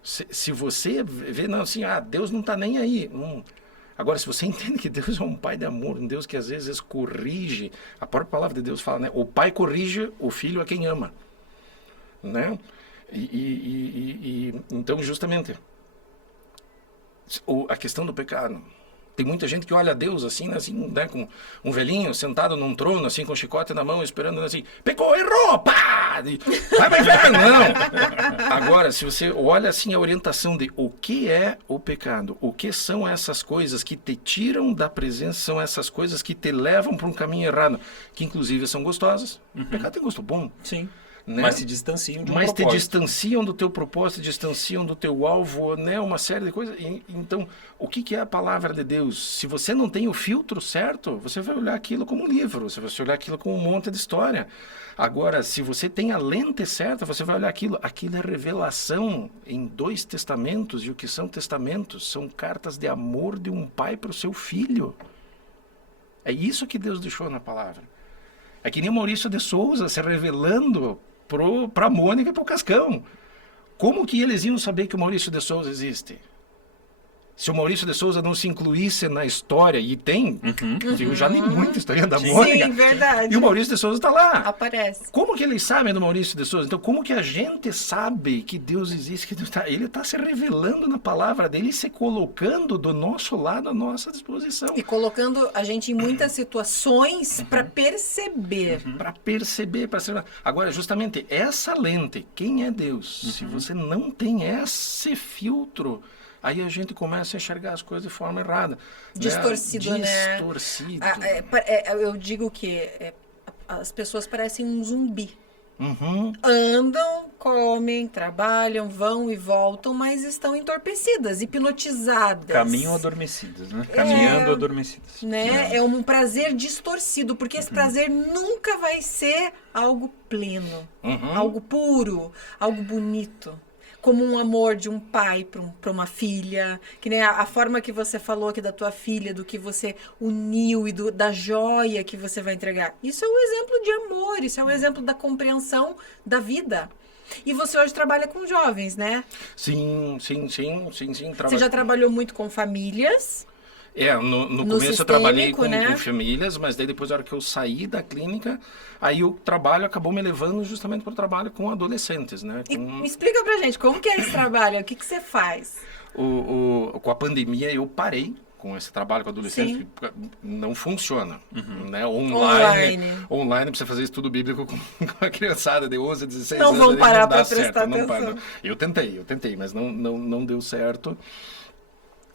se você vê, não, assim, Deus não está nem aí. Agora, se você entende que Deus é um pai de amor, um Deus que às vezes corrige, a própria palavra de Deus fala, né? O pai corrige o filho a quem ama. Né? Então, justamente, a questão do pecado. Tem muita gente que olha a Deus assim, né, com um velhinho sentado num trono, assim, com um chicote na mão, esperando assim, pecou, errou, pá! Vai pro inferno! Não! Agora, se você olha assim a orientação de o que é o pecado, o que são essas coisas que te tiram da presença, são essas coisas que te levam para um caminho errado, que inclusive são gostosas. O pecado tem gosto bom. Sim. Né? Mas se distanciam de um Mas propósito. te distanciam do teu propósito, distanciam do teu alvo, né? Uma série de coisas. Então, o que é a palavra de Deus? Se você não tem o filtro certo, você vai olhar aquilo como um livro, você vai olhar aquilo como um monte de história. Agora, se você tem a lente certa, você vai olhar aquilo. Aquilo é revelação em 2 testamentos, e o que são testamentos? São cartas de amor de um pai para o seu filho. É isso que Deus deixou na palavra. É que nem o Maurício de Souza se revelando para a Mônica e para o Cascão. Como que eles iam saber que o Maurício de Souza existe? Se o Maurício de Souza não se incluísse na história, e tem, eu já li muita história da Mônica. Sim, verdade. E o Maurício de Souza está lá. Aparece. Como que eles sabem do Maurício de Souza? Então, como que a gente sabe que Deus existe? Que Deus ele está se revelando na palavra dele e se colocando do nosso lado, à nossa disposição. E colocando a gente em muitas situações para perceber. Para perceber, para ser. Agora, justamente essa lente, quem é Deus? Se você não tem esse filtro, aí a gente começa a enxergar as coisas de forma errada. Distorcido, né? Distorcido. Eu digo que as pessoas parecem um zumbi. Uhum. Andam, comem, trabalham, vão e voltam, mas estão entorpecidas, hipnotizadas. Caminham adormecidas, né? Caminhando adormecidas. Né? É um prazer distorcido, porque esse prazer nunca vai ser algo pleno, algo puro, algo bonito. Como um amor de um pai para uma filha, que nem a forma que você falou aqui da tua filha, do que você uniu e da joia que você vai entregar. Isso é um exemplo de amor, isso é um exemplo da compreensão da vida. E você hoje trabalha com jovens, né? Sim. Você já trabalhou muito com famílias? No começo eu trabalhei com famílias, mas daí depois, na hora que eu saí da clínica, aí o trabalho acabou me levando justamente para o trabalho com adolescentes, né? E me explica pra gente, como que é esse trabalho? O que você faz? Com a pandemia eu parei com esse trabalho com adolescentes, porque não funciona, né? Online precisa fazer estudo bíblico com a criançada de 11, 16 anos. Não vão parar para prestar atenção. Eu tentei, mas não deu certo.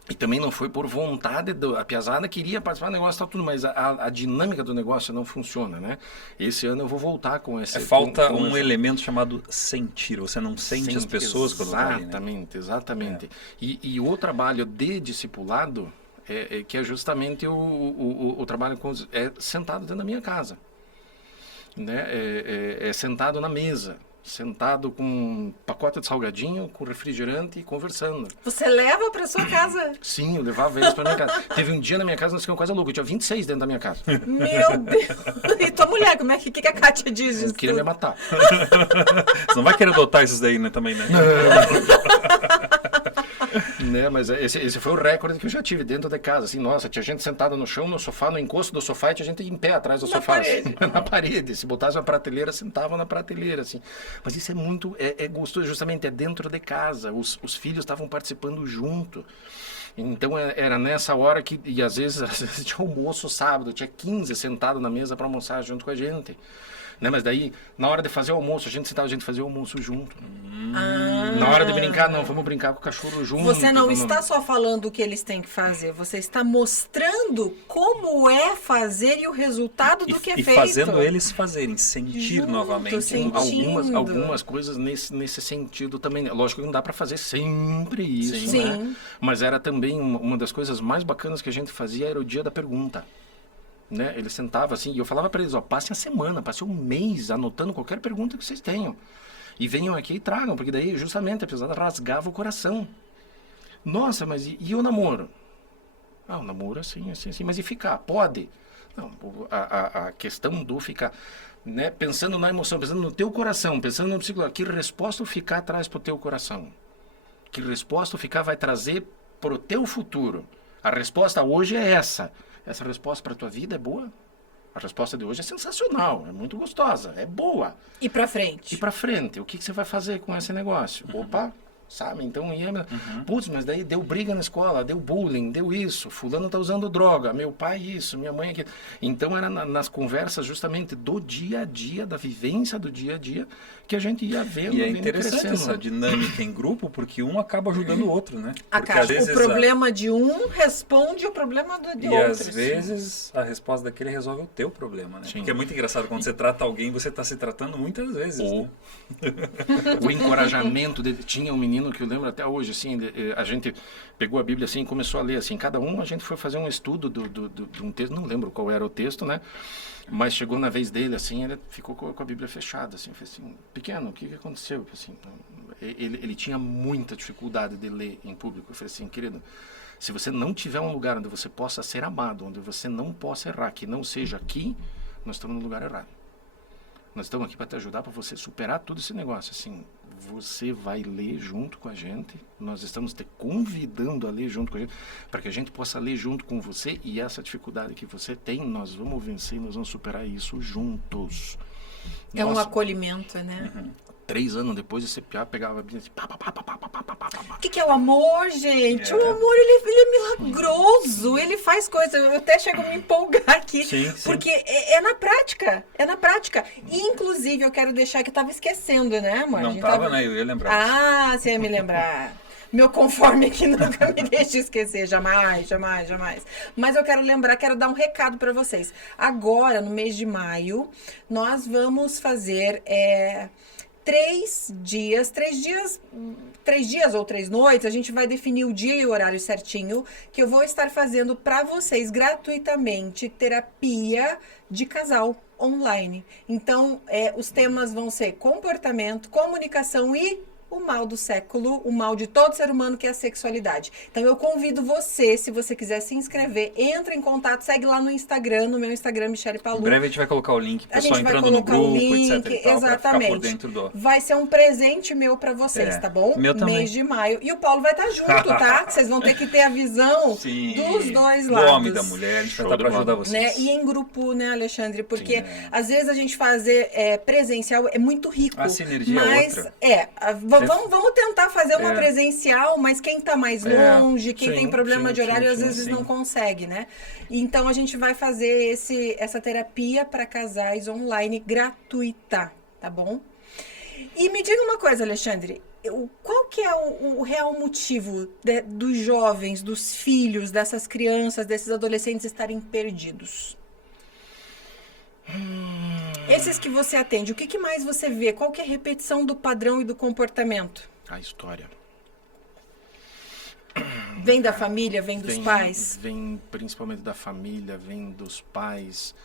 E também não foi por vontade, a piazada queria participar do negócio, tudo, mas a dinâmica do negócio não funciona, né? Esse ano eu vou voltar com esse... Falta um elemento chamado sentir, você não sente as pessoas quando tá ali, né? Exatamente. E o trabalho de discipulado, que é justamente o trabalho sentado dentro da minha casa, né? É sentado na mesa, sentado com um pacote de salgadinho, com refrigerante e conversando. Você leva para sua casa? Sim, eu levava eles para minha casa. Teve um dia na minha casa, nós ficamos quase loucos. Eu tinha 26 dentro da minha casa. Meu Deus! E tua mulher, como é que a Kátia diz disso? Queria me matar. Você não vai querer adotar esses daí, né, também, né? Né? Mas esse foi o recorde que eu já tive dentro de casa. Assim, nossa, tinha gente sentada no chão, no sofá, no encosto do sofá, e tinha gente em pé atrás do sofá. Assim, na parede. Se botasse uma prateleira, sentava na prateleira. Assim. Mas isso é muito... É gostoso, justamente, é dentro de casa. Os filhos estavam participando junto. Então era nessa hora que... E às vezes tinha almoço sábado, tinha 15 sentados na mesa para almoçar junto com a gente. Né? Mas daí, na hora de fazer o almoço, a gente sentava, a gente fazia o almoço junto. Na hora de brincar, não, vamos brincar com o cachorro junto. Você não está só falando o que eles têm que fazer, você está mostrando como é fazer e o resultado do que é feito. E fazendo eles fazerem, sentir Junto, novamente. sentindo. Algumas coisas nesse sentido também. Lógico que não dá para fazer sempre isso, Sim. né? Mas era também uma das coisas mais bacanas que a gente fazia, era o dia da pergunta. Né? Ele sentava assim, e eu falava para eles, ó, passem a semana, passem um mês anotando qualquer pergunta que vocês tenham. E venham aqui e tragam, porque daí justamente a pessoa rasgava o coração. Nossa, mas e o namoro? Ah, o namoro assim, mas e ficar? Pode? Não, a questão do ficar, né? Pensando na emoção, pensando no teu coração, pensando no psicológico, que resposta o ficar traz para o teu coração? Que resposta o ficar vai trazer para o teu futuro? A resposta hoje é essa. Essa resposta para a tua vida é boa? A resposta de hoje é sensacional, é muito gostosa, é boa. E para frente? E para frente, o que você vai fazer com esse negócio? Opa, sabe? Então, putz, mas daí deu briga na escola, deu bullying, deu isso, fulano tá usando droga, meu pai isso, minha mãe aquilo. Então, era nas conversas justamente do dia a dia, da vivência do dia a dia, que a gente ia vendo. E é interessante essa dinâmica em grupo, porque um acaba ajudando o outro, né? Porque às vezes o problema de um responde o problema de outro. E às vezes a resposta daquele resolve o teu problema, né? Sim. Porque é muito engraçado, quando você trata alguém, você está se tratando muitas vezes. Né? O encorajamento dele. Tinha um menino que eu lembro até hoje, assim, a gente pegou a Bíblia assim e começou a ler, assim, cada um a gente foi fazer um estudo de um texto, não lembro qual era o texto, né? Mas chegou na vez dele, assim, ele ficou com a Bíblia fechada, assim, eu falei assim, pequeno, o que aconteceu? Assim, ele tinha muita dificuldade de ler em público. Eu falei assim, querido, se você não tiver um lugar onde você possa ser amado, onde você não possa errar, que não seja aqui, nós estamos no lugar errado. Nós estamos aqui para te ajudar, para você superar todo esse negócio. Assim, você vai ler junto com a gente, nós estamos te convidando a ler junto com a gente, para que a gente possa ler junto com você, e essa dificuldade que você tem, nós vamos vencer, nós vamos superar isso juntos. É um acolhimento, né? 3 anos depois, esse piá pegava a Bíblia assim, O que é o amor, gente? O amor, ele é milagroso, ele faz coisas. Eu até chego a me empolgar aqui, sim. porque é na prática, E, inclusive, eu quero deixar que eu tava esquecendo, né, amor? Não tava, né? Eu ia lembrar. Ah, você ia me lembrar. Meu conforme aqui nunca me deixa esquecer, jamais. Mas eu quero dar um recado para vocês. Agora, no mês de maio, nós vamos fazer 3 dias ou 3 noites, a gente vai definir o dia e o horário certinho, que eu vou estar fazendo para vocês gratuitamente terapia de casal online. Então, os temas vão ser comportamento, comunicação e o mal do século, o mal de todo ser humano, que é a sexualidade. Então eu convido você, se você quiser se inscrever, entra em contato, segue lá no Instagram, no meu Instagram, Michele Pallu. Em breve a gente vai colocar o link, pessoal entrando no grupo, etc e tal, exatamente. Pra ficar por dentro do... Vai ser um presente meu pra vocês, tá bom? Meu também. Mês de maio. E o Paulo vai estar junto, tá? Vocês vão ter que ter a visão dos dois lados. Do homem e da mulher, a gente vai estar pra ajudar vocês. Né? E em grupo, né, Alexandre? Porque às vezes a gente fazer presencial é muito rico. A sinergia é outra. Vamos tentar fazer uma presencial, mas quem está mais longe, quem tem problema de horário, às vezes não consegue, né? Então a gente vai fazer essa terapia para casais online gratuita, tá bom? E me diga uma coisa, Alexandre, qual que é o real motivo dos jovens, dos filhos, dessas crianças, desses adolescentes estarem perdidos? Esses que você atende, o que mais você vê? Qual que é a repetição do padrão e do comportamento? A história. Vem da família, vem dos pais? Vem principalmente da família, vem dos pais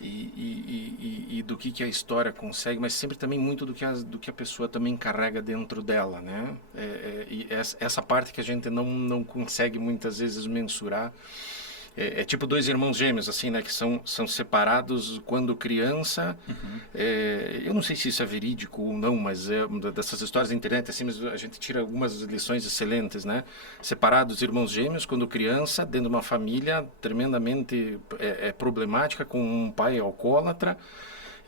e do que a história consegue, mas sempre também muito do que a pessoa também carrega dentro dela, né? E essa parte que a gente não consegue muitas vezes mensurar, É tipo dois irmãos gêmeos, assim, né? Que são separados quando criança. Eu não sei se isso é verídico ou não, mas dessas histórias da internet, assim, mas a gente tira algumas lições excelentes, né? Separados irmãos gêmeos quando criança, dentro de uma família tremendamente problemática, com um pai alcoólatra.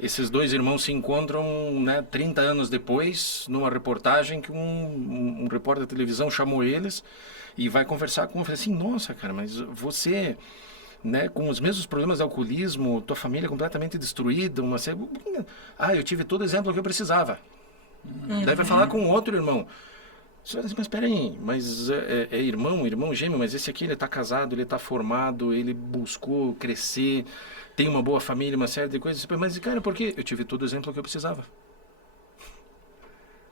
Esses dois irmãos se encontram, né, 30 anos depois, numa reportagem que um repórter da televisão chamou eles e vai conversar com um. Eu falei assim, nossa, cara, mas você, né, com os mesmos problemas de alcoolismo, tua família completamente destruída, eu tive todo o exemplo que eu precisava. Daí vai falar com outro irmão. Mas espera aí, mas é irmão gêmeo, mas esse aqui ele está casado, ele está formado, ele buscou crescer, tem uma boa família, uma série de coisas. Mas, cara, por quê? Eu tive todo o exemplo que eu precisava.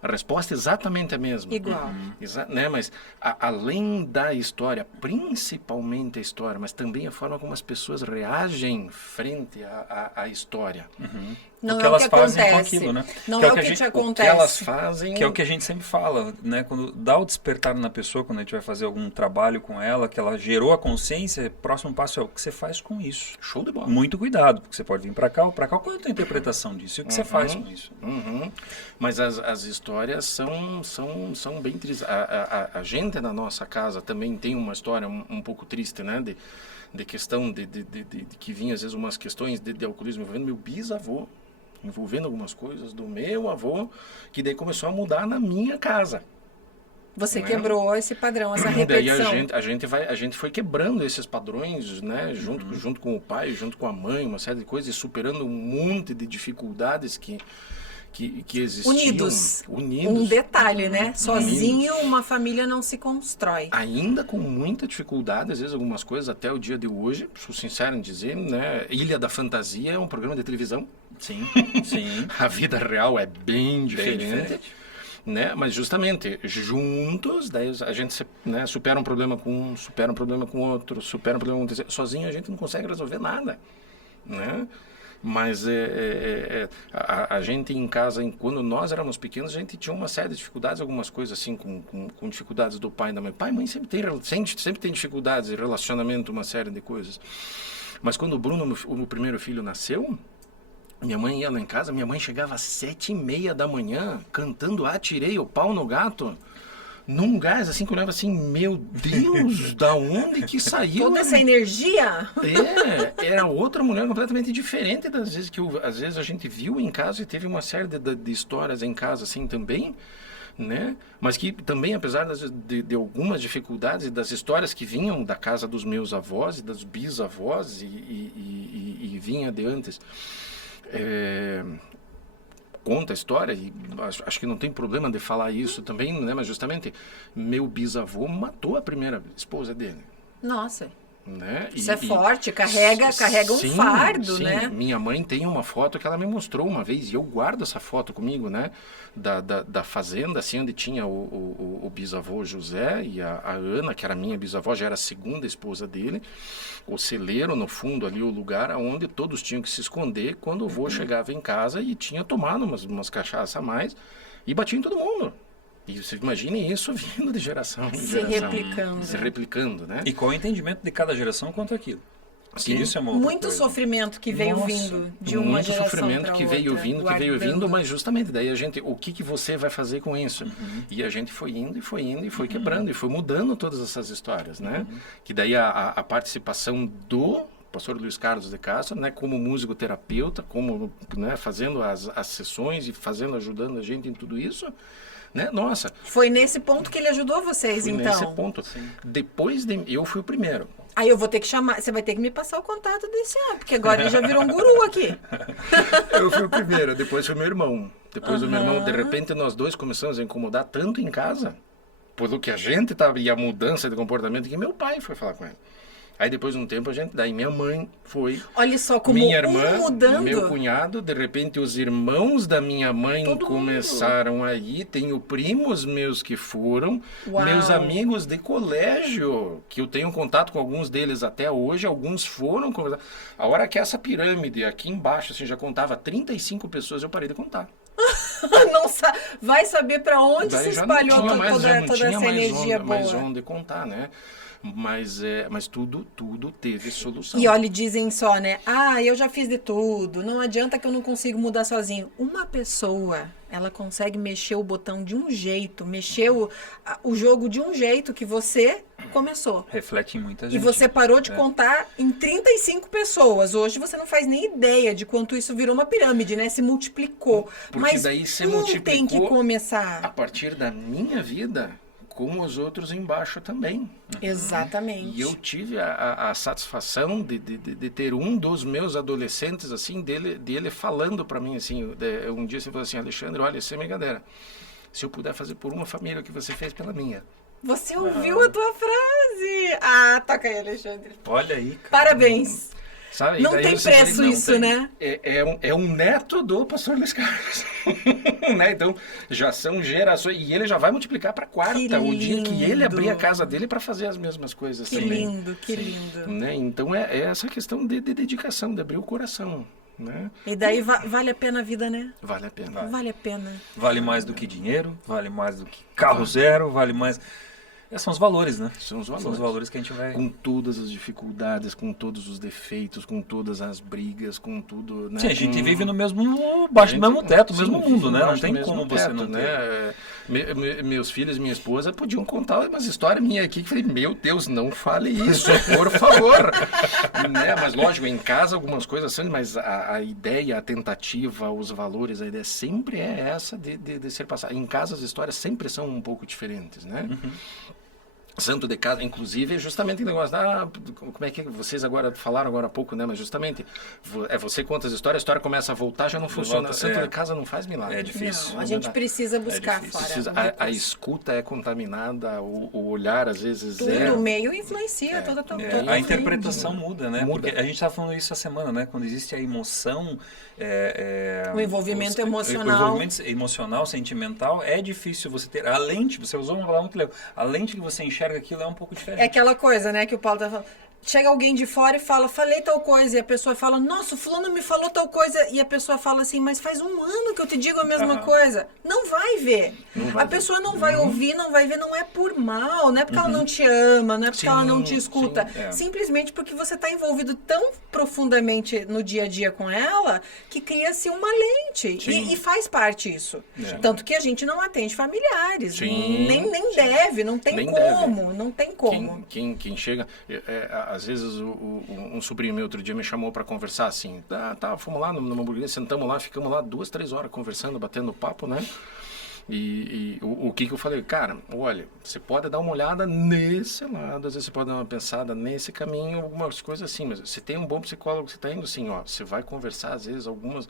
A resposta é exatamente a mesma. Igual. Né? Mas além da história, principalmente a história, mas também a forma como as pessoas reagem frente à história. Não o que é elas o que fazem acontece. com aquilo, né? Não que é o que te O que acontece. elas fazem... Que é o que a gente sempre fala, né? Quando dá o despertar na pessoa, quando a gente vai fazer algum trabalho com ela, que ela gerou a consciência, o próximo passo é o que você faz com isso. Show de bola. Muito cuidado, porque você pode vir para cá ou para cá. Qual é a tua interpretação disso? E o que você faz com isso? Mas as histórias são bem tristes. A gente na nossa casa também tem uma história um pouco triste, né? De questão de que vinha às vezes umas questões de alcoolismo envolvendo meu bisavô, envolvendo algumas coisas do meu avô, que daí começou a mudar na minha casa. Você quebrou esse padrão, essa repetição. Daí a gente foi quebrando esses padrões, né? Junto com o pai, junto com a mãe, uma série de coisas, e superando um monte de dificuldades que existiam. Unidos. Unidos. Um detalhe, né? Sozinho Unidos. uma família não se constrói. Ainda com muita dificuldade, às vezes algumas coisas até o dia de hoje, sou sincero em dizer, né? Ilha da Fantasia é um programa de televisão. Sim, sim. A vida real é bem diferente. Né? Mas justamente juntos, daí a gente, né, supera um problema com um, supera um problema com outro, supera um problema com outro. Sozinho a gente não consegue resolver nada, né? Mas a gente em casa, quando nós éramos pequenos, a gente tinha uma série de dificuldades, algumas coisas assim, com dificuldades do pai e da mãe. Pai e mãe sempre tem dificuldades de relacionamento, uma série de coisas. Mas quando o Bruno, o meu primeiro filho, nasceu, minha mãe ia lá em casa, minha mãe chegava às 7h30 da manhã, cantando Atirei o Pau no Gato, num gás, assim, que eu olhava assim, meu Deus, da onde que saiu? Toda essa energia? Era outra mulher completamente diferente das vezes que às vezes a gente viu em casa, e teve uma série de histórias em casa, assim, também, né? Mas que também, apesar de algumas dificuldades e das histórias que vinham da casa dos meus avós e das bisavós e vinha de antes, conta a história, e acho que não tem problema de falar isso também, né? Mas justamente meu bisavô matou a primeira esposa dele. Nossa. Né? Isso é forte, carrega um fardo, sim. né? Minha mãe tem uma foto que ela me mostrou uma vez, e eu guardo essa foto comigo, né? Da fazenda, assim, onde tinha o bisavô José e a Ana, que era minha bisavó, já era a segunda esposa dele. O celeiro, no fundo, ali, o lugar onde todos tinham que se esconder quando o vô chegava em casa e tinha tomado umas cachaças a mais e batia em todo mundo. E você imagine isso vindo de geração em geração. Se replicando, né? E qual o entendimento de cada geração quanto aquilo? Sim. Isso é uma outra Muito coisa. sofrimento que veio vindo de uma geração para outra. Muito sofrimento que veio vindo, mas justamente daí a gente, o que você vai fazer com isso? E a gente foi indo e foi quebrando e foi mudando todas essas histórias, né? Que daí a participação do pastor Luiz Carlos de Castro, né, como músico terapeuta, como, né, fazendo as sessões e ajudando a gente em tudo isso, né? Nossa. Foi nesse ponto que ele ajudou vocês, então? Nesse ponto. Sim. Depois eu fui o primeiro. Aí eu vou ter que chamar, você vai ter que me passar o contato desse homem, porque agora ele já virou um guru aqui. Eu fui o primeiro, depois foi meu irmão. Depois o meu irmão, de repente nós dois começamos a incomodar tanto em casa, pelo que a gente estava, e a mudança de comportamento, que meu pai foi falar com ele. Aí depois de um tempo daí minha mãe foi. Olha só como minha irmã, mudando. Meu cunhado, de repente os irmãos da minha mãe Todo começaram a ir. Tenho primos meus que foram, Uau. Meus amigos de colégio, que eu tenho contato com alguns deles até hoje, alguns foram conversar. A hora que essa pirâmide aqui embaixo, assim, já contava 35 pessoas, eu parei de contar. Não vai saber para onde Daí se já espalhou não tinha toda essa energia boa. mais onde contar, né? Mas tudo teve solução. E olha, dizem só, né? Ah, eu já fiz de tudo, não adianta que eu não consigo mudar sozinho. Uma pessoa, ela consegue mexer o botão de um jeito, mexer o jogo de um jeito que você começou. Reflete em muita E gente. você parou de contar em 35 pessoas. Hoje você não faz nem ideia de quanto isso virou uma pirâmide, né? Se multiplicou. Porque Mas daí se tem multiplicou que a começar. partir da minha vida com os outros embaixo também. Exatamente. E eu tive a satisfação de ter um dos meus adolescentes, assim, dele falando para mim, assim, um dia você falou assim, Alexandre, olha, sem brincadeira, se eu puder fazer por uma família o que você fez pela minha. Você ouviu a tua frase? Ah, toca aí, Alexandre. Olha aí, cara. Parabéns. Sabe? Não Daí tem você preço não isso, tem. né? É um neto do pastor Luiz Carlos. Né? Então, já são gerações. E ele já vai multiplicar para quarta, Que o dia que ele lindo. abrir a casa dele para fazer as mesmas coisas Que também. lindo, que lindo. Né? Então, é essa questão de dedicação, de abrir o coração. Né? E daí vale a pena a vida, né? Vale a pena. Vale a pena. Vale mais do que dinheiro, vale mais do que carro zero, vale mais... São os valores, né? São os São os valores. valores que a gente vai... Com todas as dificuldades, com todos os defeitos, com todas as brigas, com tudo. Né? Sim, a gente Com- vive no mesmo... baixo do mesmo teto, no Sim, mesmo mundo, vive né? Não embaixo do tem mesmo como você teto, não ter... Meus filhos e minha esposa podiam contar umas histórias minhas aqui que eu falei, meu Deus, não fale isso, por favor. Né? Mas lógico, em casa algumas coisas são, mas a ideia, a tentativa, os valores, a ideia sempre é essa de ser passada. Em casa as histórias sempre são um pouco diferentes, né? Santo de casa, inclusive, é justamente o negócio como é que vocês agora falaram agora há pouco, né? Mas justamente, você conta as histórias, a história começa a voltar, já não funciona. Santo de casa não faz milagre. É difícil. Não, a gente precisa buscar difícil. fora. A escuta é contaminada, o olhar às vezes Tudo, é... o meio influencia toda a tua vida. A interpretação muda, né? Muda. Porque a gente estava falando isso essa semana, né? Quando existe a emoção... O envolvimento emocional. O envolvimento emocional, sentimental, é difícil você ter... A lente, você usou uma palavra muito legal, a lente que você enxerga aquilo é um pouco diferente. É aquela coisa, né, que o Paulo tá falando. Chega alguém de fora e fala, falei tal coisa, e a pessoa fala, nossa, o fulano me falou tal coisa, e a pessoa fala assim, mas faz um ano que eu te digo a mesma coisa. Não vai ver. A pessoa não vai ouvir, não vai ver, não é por mal, não é porque ela não te ama, não é porque ela não te escuta. Simplesmente porque você está envolvido tão profundamente no dia a dia com ela, que cria-se uma lente. E faz parte isso. Tanto que a gente não atende familiares. Nem deve, não tem como. Não tem como. Quem chega... às vezes um sobrinho meu outro dia me chamou para conversar assim, fomos lá numa hamburgueria, sentamos lá, ficamos lá 2-3 horas conversando, batendo papo, né? E o que eu falei, cara, olha, você pode dar uma olhada nesse lado, às vezes você pode dar uma pensada nesse caminho, algumas coisas assim, mas você tem um bom psicólogo que você está indo assim, ó, você vai conversar às vezes algumas,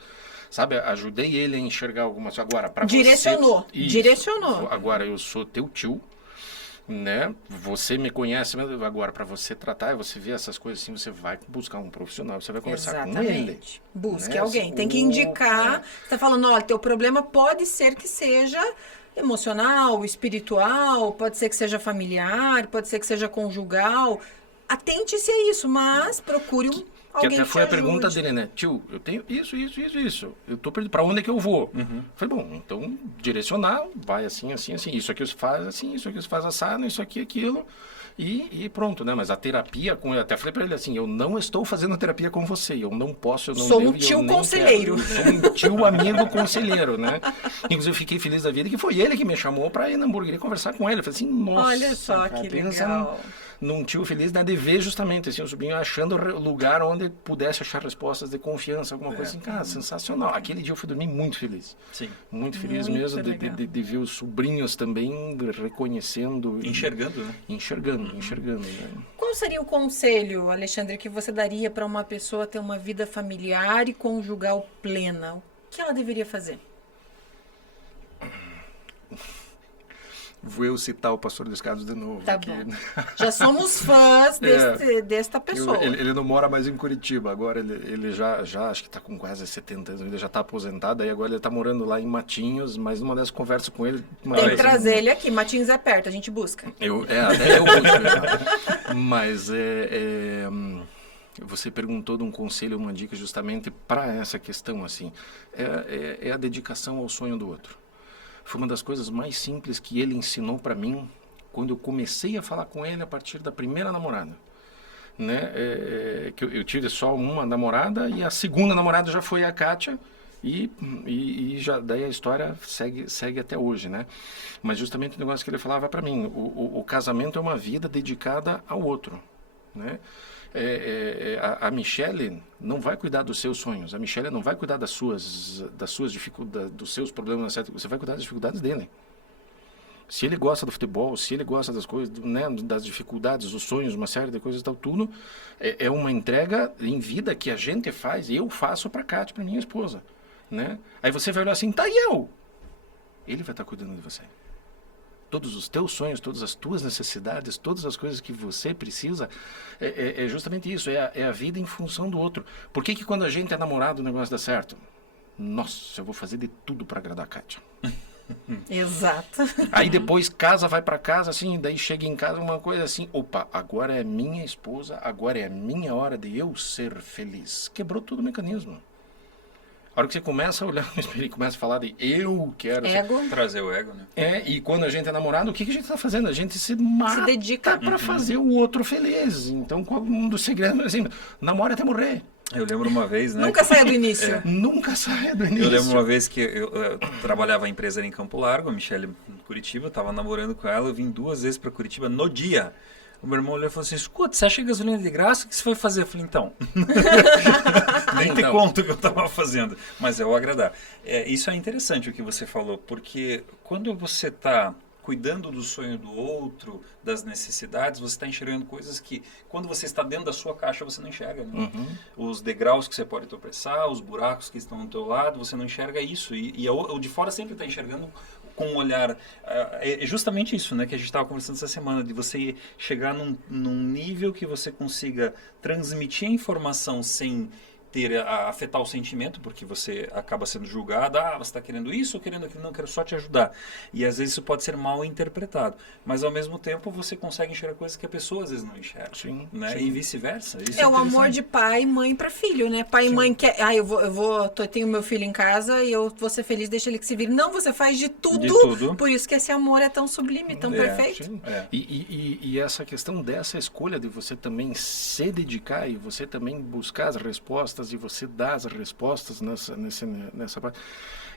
sabe, ajudei ele a enxergar algumas, agora para você... Direcionou. Agora eu sou teu tio, né? Você me conhece, mas agora para você tratar, você ver essas coisas assim, você vai buscar um profissional, você vai conversar com ele. Busque né? alguém, tem que indicar. Você está falando, olha, teu problema pode ser que seja emocional, espiritual, pode ser que seja familiar, pode ser que seja conjugal. Atente-se a isso, mas procure Que alguém até que foi a te ajude. pergunta dele, né? Tio, eu tenho isso. Eu tô perdido. Pra onde é que eu vou? Falei, bom, então direcionar, vai assim. Isso aqui você faz assim, isso aqui você faz assado, isso aqui, aquilo. E pronto, né? Mas a terapia, eu até falei pra ele assim, eu não estou fazendo terapia com você, eu não posso, eu não Sou devo, um tio eu nem conselheiro. quero. Eu sou um tio amigo conselheiro, né? Inclusive, eu fiquei feliz da vida que foi ele que me chamou pra ir na hamburgueria conversar com ele. Eu falei assim, nossa, Olha só cara, que pensa legal. num tio feliz, né, de ver justamente assim, o sobrinho achando lugar onde pudesse achar respostas de confiança, alguma coisa assim, cara, sensacional. Aquele dia eu fui dormir muito feliz. Sim. Muito feliz Muito mesmo legal. de ver os sobrinhos também reconhecendo. Enxergando, né? Enxergando, né? Qual seria o conselho, Alexandre, que você daria para uma pessoa ter uma vida familiar e conjugal plena? O que ela deveria fazer? Vou eu citar o pastor Luiz Carlos de novo. Tá aqui. bom. Já somos fãs desta pessoa. Ele não mora mais em Curitiba, agora ele já acho que está com quase 70 anos, ele já está aposentado, aí agora ele está morando lá em Matinhos, mas numa dessas conversas com ele... Tem que trazer ele aqui, Matinhos é perto, a gente busca. Até eu busco. Mas você perguntou de um conselho, uma dica justamente para essa questão, assim, é a dedicação ao sonho do outro. Foi uma das coisas mais simples que ele ensinou para mim, quando eu comecei a falar com ele a partir da primeira namorada. Né? Que eu tive só uma namorada e a segunda namorada já foi a Kátia. E já daí a história segue até hoje, né? Mas justamente o negócio que ele falava para mim, o casamento é uma vida dedicada ao outro, né? A Michele não vai cuidar dos seus sonhos, a Michele não vai cuidar das suas dificuldades, dos seus problemas, etc. Você vai cuidar das dificuldades dele. Se ele gosta do futebol, se ele gosta das coisas, né, das dificuldades, dos sonhos, uma série de coisas e tal, tudo é uma entrega em vida que a gente faz, eu faço para Kátia, para minha esposa. Né? Aí você vai olhar assim, tá, e eu? Ele vai estar cuidando de você. Todos os teus sonhos, todas as tuas necessidades, todas as coisas que você precisa, é justamente isso, é a vida em função do outro. Por que quando a gente é namorado o negócio dá certo? Nossa, eu vou fazer de tudo para agradar a Kátia. Exato. Aí depois casa, vai para casa, assim, daí chega em casa uma coisa assim, opa, agora é minha esposa, agora é a minha hora de eu ser feliz. Quebrou todo o mecanismo. A hora que você começa a olhar no espelho e começa a falar de eu quero... Ego. Trazer o ego, né? E quando a gente é namorado, o que a gente está fazendo? A gente se mata dedica para fazer o outro feliz. Então, qual um dos segredos? Assim, namora até morrer. Eu lembro uma vez, né? Nunca saia do início. Nunca saia do início. Eu lembro uma vez que eu trabalhava em empresa em Campo Largo, a Michele em Curitiba, eu estava namorando com ela, eu vim 2 vezes para Curitiba no dia. O meu irmão olhou e falou assim, escuta, você acha gasolina de graça? O que você foi fazer? Eu falei, então... Nem te conto o que eu estava fazendo, mas é o agradar. Isso é interessante o que você falou, porque quando você está cuidando do sonho do outro, das necessidades, você está enxergando coisas que, quando você está dentro da sua caixa, você não enxerga. Né? Os degraus que você pode tropeçar, os buracos que estão do teu lado, você não enxerga isso. E o de fora sempre está enxergando com um olhar. É justamente isso, né, que a gente estava conversando essa semana, de você chegar num nível que você consiga transmitir a informação sem afetar o sentimento, porque você acaba sendo julgado, você está querendo isso ou querendo aquilo, não, quero só te ajudar. E às vezes isso pode ser mal interpretado, mas ao mesmo tempo você consegue enxergar coisas que a pessoa às vezes não enxerga. Sim, né? sim. E vice-versa. É o amor de pai e mãe para filho, né? Pai e mãe quer, eu tenho meu filho em casa e eu vou ser feliz, deixa ele que se vire. Não, você faz de tudo. Por isso que esse amor é tão sublime, tão perfeito. Sim. E essa questão dessa escolha de você também se dedicar e você também buscar as respostas e você dá as respostas nessa parte.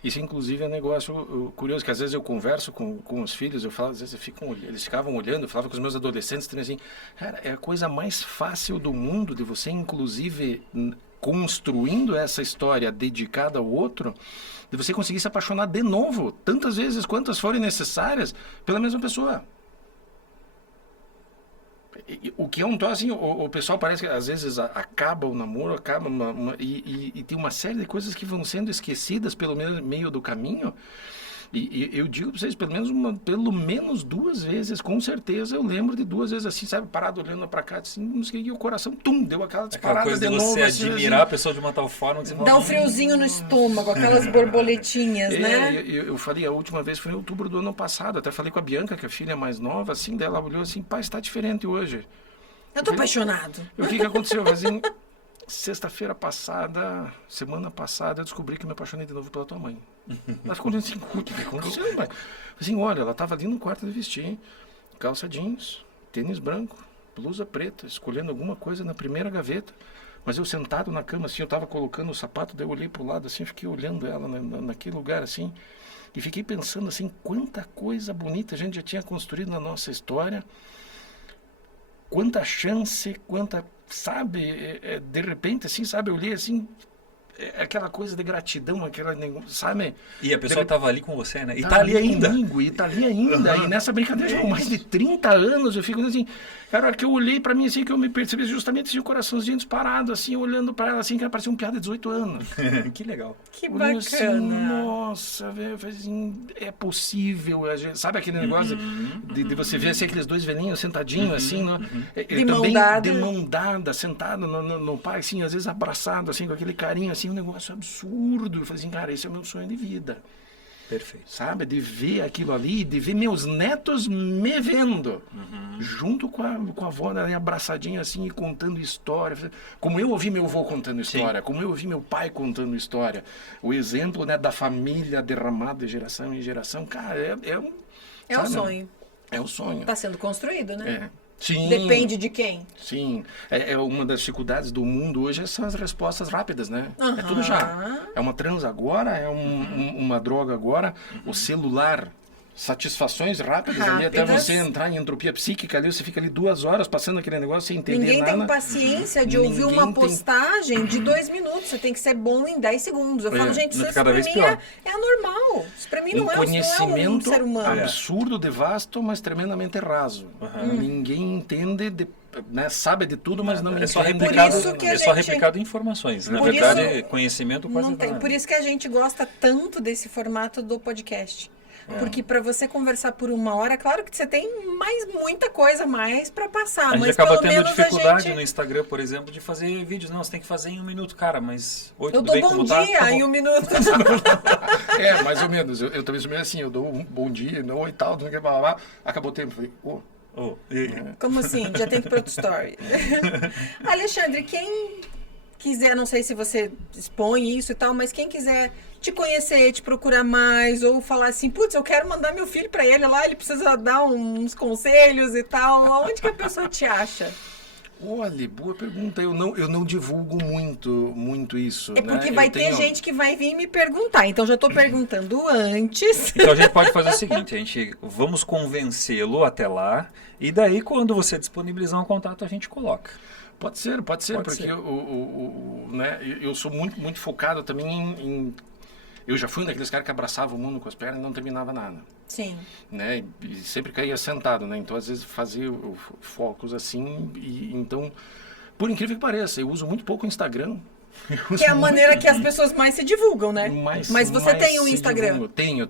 Isso, inclusive, é um negócio curioso, que às vezes eu converso com os filhos, eu falo, às vezes eles ficavam olhando, eu falava com os meus adolescentes, também assim, cara, é a coisa mais fácil do mundo de você, inclusive, construindo essa história dedicada ao outro, de você conseguir se apaixonar de novo, tantas vezes quantas forem necessárias, pela mesma pessoa. O que é um troço, assim, o pessoal parece que às vezes acaba o namoro, e tem uma série de coisas que vão sendo esquecidas pelo meio do caminho. E eu digo para vocês, pelo menos 2 vezes, com certeza, eu lembro de 2 vezes assim, sabe, parado olhando para cá, assim, não sei o que, o coração, deu aquela disparada aquela coisa de você novo. Assim, admirar a pessoa de uma tal forma que você fala, dá um friozinho no estômago, aquelas borboletinhas, né? Eu falei, a última vez foi em outubro do ano passado, até falei com a Bianca, que é a filha mais nova, assim, dela olhou assim, pai, está diferente hoje. Eu tô apaixonado. E o que aconteceu? Assim, semana passada, eu descobri que me apaixonei de novo pela tua mãe. Ela ficou olhando assim, o que aconteceu, pai? Assim, olha, ela estava ali no quarto de vestir, calça jeans, tênis branco, blusa preta, escolhendo alguma coisa na primeira gaveta, mas eu sentado na cama, assim, eu estava colocando o sapato, daí eu olhei pro lado, assim, fiquei olhando ela naquele lugar, assim, e fiquei pensando, assim, quanta coisa bonita a gente já tinha construído na nossa história, quanta chance, sabe, de repente, assim, sabe, eu olhei, assim, aquela coisa de gratidão, sabe? E a pessoa estava ali com você, né? E tá ali ainda. Comigo, e tá ali ainda. E nessa brincadeira, com mais de 30 anos, eu fico assim, cara, a hora que eu olhei pra mim, assim, que eu me percebi justamente assim, o coraçãozinho disparado, assim, olhando pra ela, assim, que ela parecia um piada de 18 anos. Que legal. Que bacana. bacana. Assim, nossa, velho, assim, é possível. Sabe aquele negócio de você ver assim, aqueles 2 velhinhos sentadinhos, assim, de mão dada, sentado no parque, assim, às vezes abraçado, assim, com aquele carinho, assim, um negócio absurdo. Eu falei assim, cara, esse é o meu sonho de vida. Perfeito. Sabe, de ver aquilo ali, de ver meus netos me vendo, junto com a avó, né, abraçadinha assim, e contando história. Como eu ouvi meu avô contando história, como eu ouvi meu pai contando história. O exemplo, né, da família derramada de geração em geração, cara, é um sonho. É o sonho. Tá sendo construído, né? Sim. Depende de quem. Sim. É uma das dificuldades do mundo hoje são as respostas rápidas, né? É tudo já. É uma transa agora, é uma droga agora, o celular, satisfações rápidas ali, até você entrar em entropia psíquica ali, você fica ali 2 horas passando aquele negócio sem entender Ninguém nada. tem paciência de ouvir uma postagem de 2 minutos. Você tem que ser bom em 10 segundos. Eu falo, gente, isso pra mim é anormal. Isso pra mim não é um ser humano. Absurdo, de vasto, mas tremendamente raso. Ninguém entende, né, sabe de tudo, mas não entende. Só replicado em informações. Na verdade, conhecimento quase não tem. Por isso que a gente gosta tanto desse formato do podcast. Porque para você conversar por 1 hora, claro que você tem muita coisa mais para passar. A gente acaba tendo dificuldade no Instagram, por exemplo, de fazer vídeos. Não, você tem que fazer em 1 minuto, cara, mas... Oi, tudo bem? Bom dia em 1 minuto. Mais ou menos. Eu também sou meio assim, eu dou um bom dia, não e tal, acabou o tempo. Falei, Como assim? Já tem que ir para outro story. Alexandre, quem quiser, não sei se você expõe isso e tal, mas quem quiser te conhecer, te procurar mais, ou falar assim, putz, eu quero mandar meu filho para ele lá, ele precisa dar uns conselhos e tal, onde que a pessoa te acha? Olha, boa pergunta. Eu não divulgo muito isso. É porque vai ter gente que vai vir me perguntar, então já estou perguntando antes. Então a gente pode fazer o seguinte, vamos convencê-lo até lá, e daí quando você disponibilizar um contato, a gente coloca. Pode ser, porque eu sou muito focado também em... Eu já fui um daqueles caras que abraçava o mundo com as pernas e não terminava nada. Sim. Né? E sempre caía sentado, né? Então, às vezes, fazia focos assim. Então, por incrível que pareça, eu uso muito pouco o Instagram. Que é a maneira que as pessoas mais se divulgam, né? Mas você tem um Instagram? Tenho.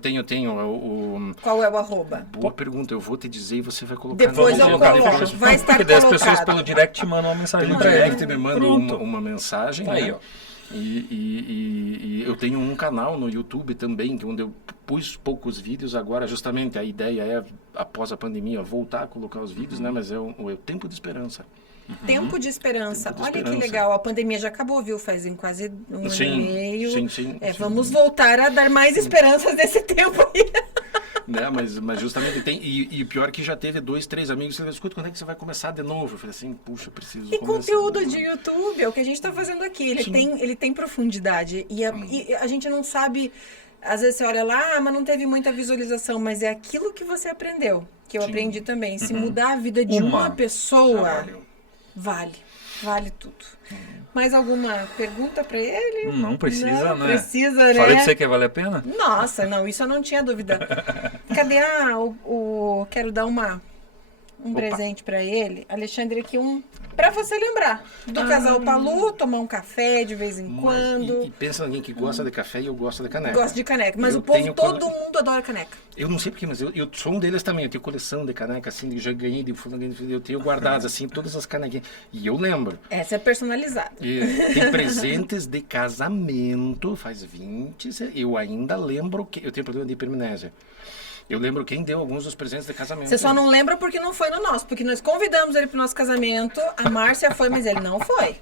Qual é o arroba? Boa pergunta, eu vou te dizer e você vai colocar. Depois eu coloco, vai estar colocado. As pessoas pelo direct mandam uma mensagem para ele. Me mandam uma mensagem. Tá aí, ó. E eu tenho um canal no YouTube também, onde eu pus poucos vídeos agora. Justamente a ideia é, após a pandemia, voltar a colocar os vídeos, né? Mas é o Tempo de Esperança. Tempo de Esperança. Olha que legal, a pandemia já acabou, viu? Faz quase 1 ano e meio. Sim. Vamos voltar a dar mais esperanças desse tempo aí. Né? Mas justamente tem. E o pior é que já teve 2, 3 amigos que falaram, escuta, quando é que você vai começar de novo? Eu falei assim, puxa, preciso e começar. Conteúdo de YouTube, é o que a gente está fazendo aqui. Ele tem profundidade. E a gente não sabe. Às vezes você olha lá, mas não teve muita visualização, mas é aquilo que você aprendeu, que eu aprendi também. Se mudar a vida de uma pessoa, vale tudo. Mais alguma pergunta para ele? Não precisa, né? Precisa, né? Falei pra você que vale a pena? Nossa, não, isso eu não tinha dúvida. Cadê quero dar um presente para ele. Alexandre, aqui para você lembrar do casal Palu, tomar um café de vez em quando. E pensa em alguém que gosta de café e eu gosto de caneca. Gosto de caneca, mas todo mundo adora caneca. Eu não sei porquê, mas eu sou um deles também. Eu tenho coleção de caneca, assim, já ganhei de fulano, eu tenho guardadas, assim, todas as canequinhas. E eu lembro. Essa é personalizada. Tem presentes de casamento, faz 20, eu ainda lembro que... Eu tenho problema de hipermnésia. Eu lembro quem deu alguns dos presentes de casamento. Você só não lembra porque não foi no nosso. Porque nós convidamos ele pro nosso casamento. A Márcia foi, mas ele não foi.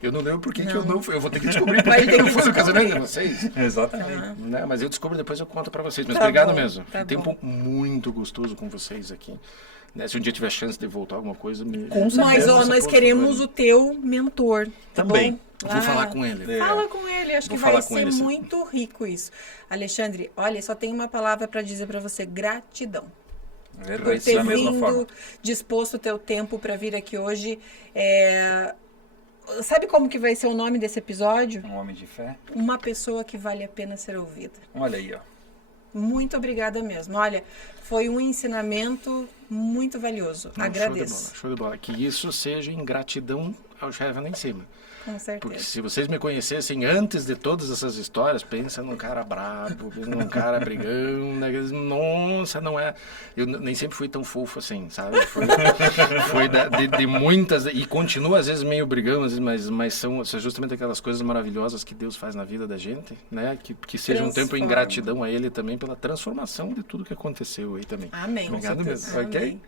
Eu não lembro por que eu não fui. Eu vou ter que descobrir por que eu não fui no casamento de vocês. Exatamente. Né? Mas eu descubro depois eu conto pra vocês. Mas obrigado mesmo. Tá Tempo muito gostoso com vocês aqui. Né? Se um dia tiver chance de voltar alguma coisa... Mas nós queremos o teu mentor. Tá também. Bom? Vou falar com ele. Fala com ele, acho que vai ser muito rico isso. Alexandre, olha, só tem uma palavra para dizer para você, gratidão. Por ter vindo, disposto o teu tempo para vir aqui hoje. Sabe como que vai ser o nome desse episódio? Um homem de fé. Uma pessoa que vale a pena ser ouvida. Olha aí, ó. Muito obrigada mesmo. Olha, foi um ensinamento muito valioso. Agradeço. Show de bola. Que isso seja em gratidão ao chefe lá em cima. Com certeza. Porque se vocês me conhecessem antes de todas essas histórias, pensa num cara brabo, num cara brigão, nossa, não é... Eu nem sempre fui tão fofo assim, sabe? Foi de muitas... E continua às vezes meio brigão, mas são justamente aquelas coisas maravilhosas que Deus faz na vida da gente, né? Que seja um tempo em gratidão a Ele também pela transformação de tudo que aconteceu aí também. Amém. Obrigado mesmo. Amém. Ok?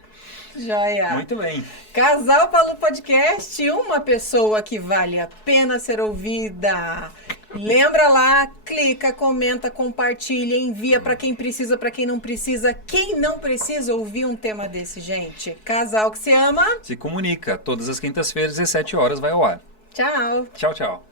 Joia. Muito bem. Casal Palu Podcast, uma pessoa que vale a pena ser ouvida. Lembra lá, clica, comenta, compartilha, envia para quem precisa, para quem não precisa. Quem não precisa ouvir um tema desse, gente? Casal que se ama. Se comunica. Todas as quintas-feiras, às 17 horas, vai ao ar. Tchau. Tchau, tchau.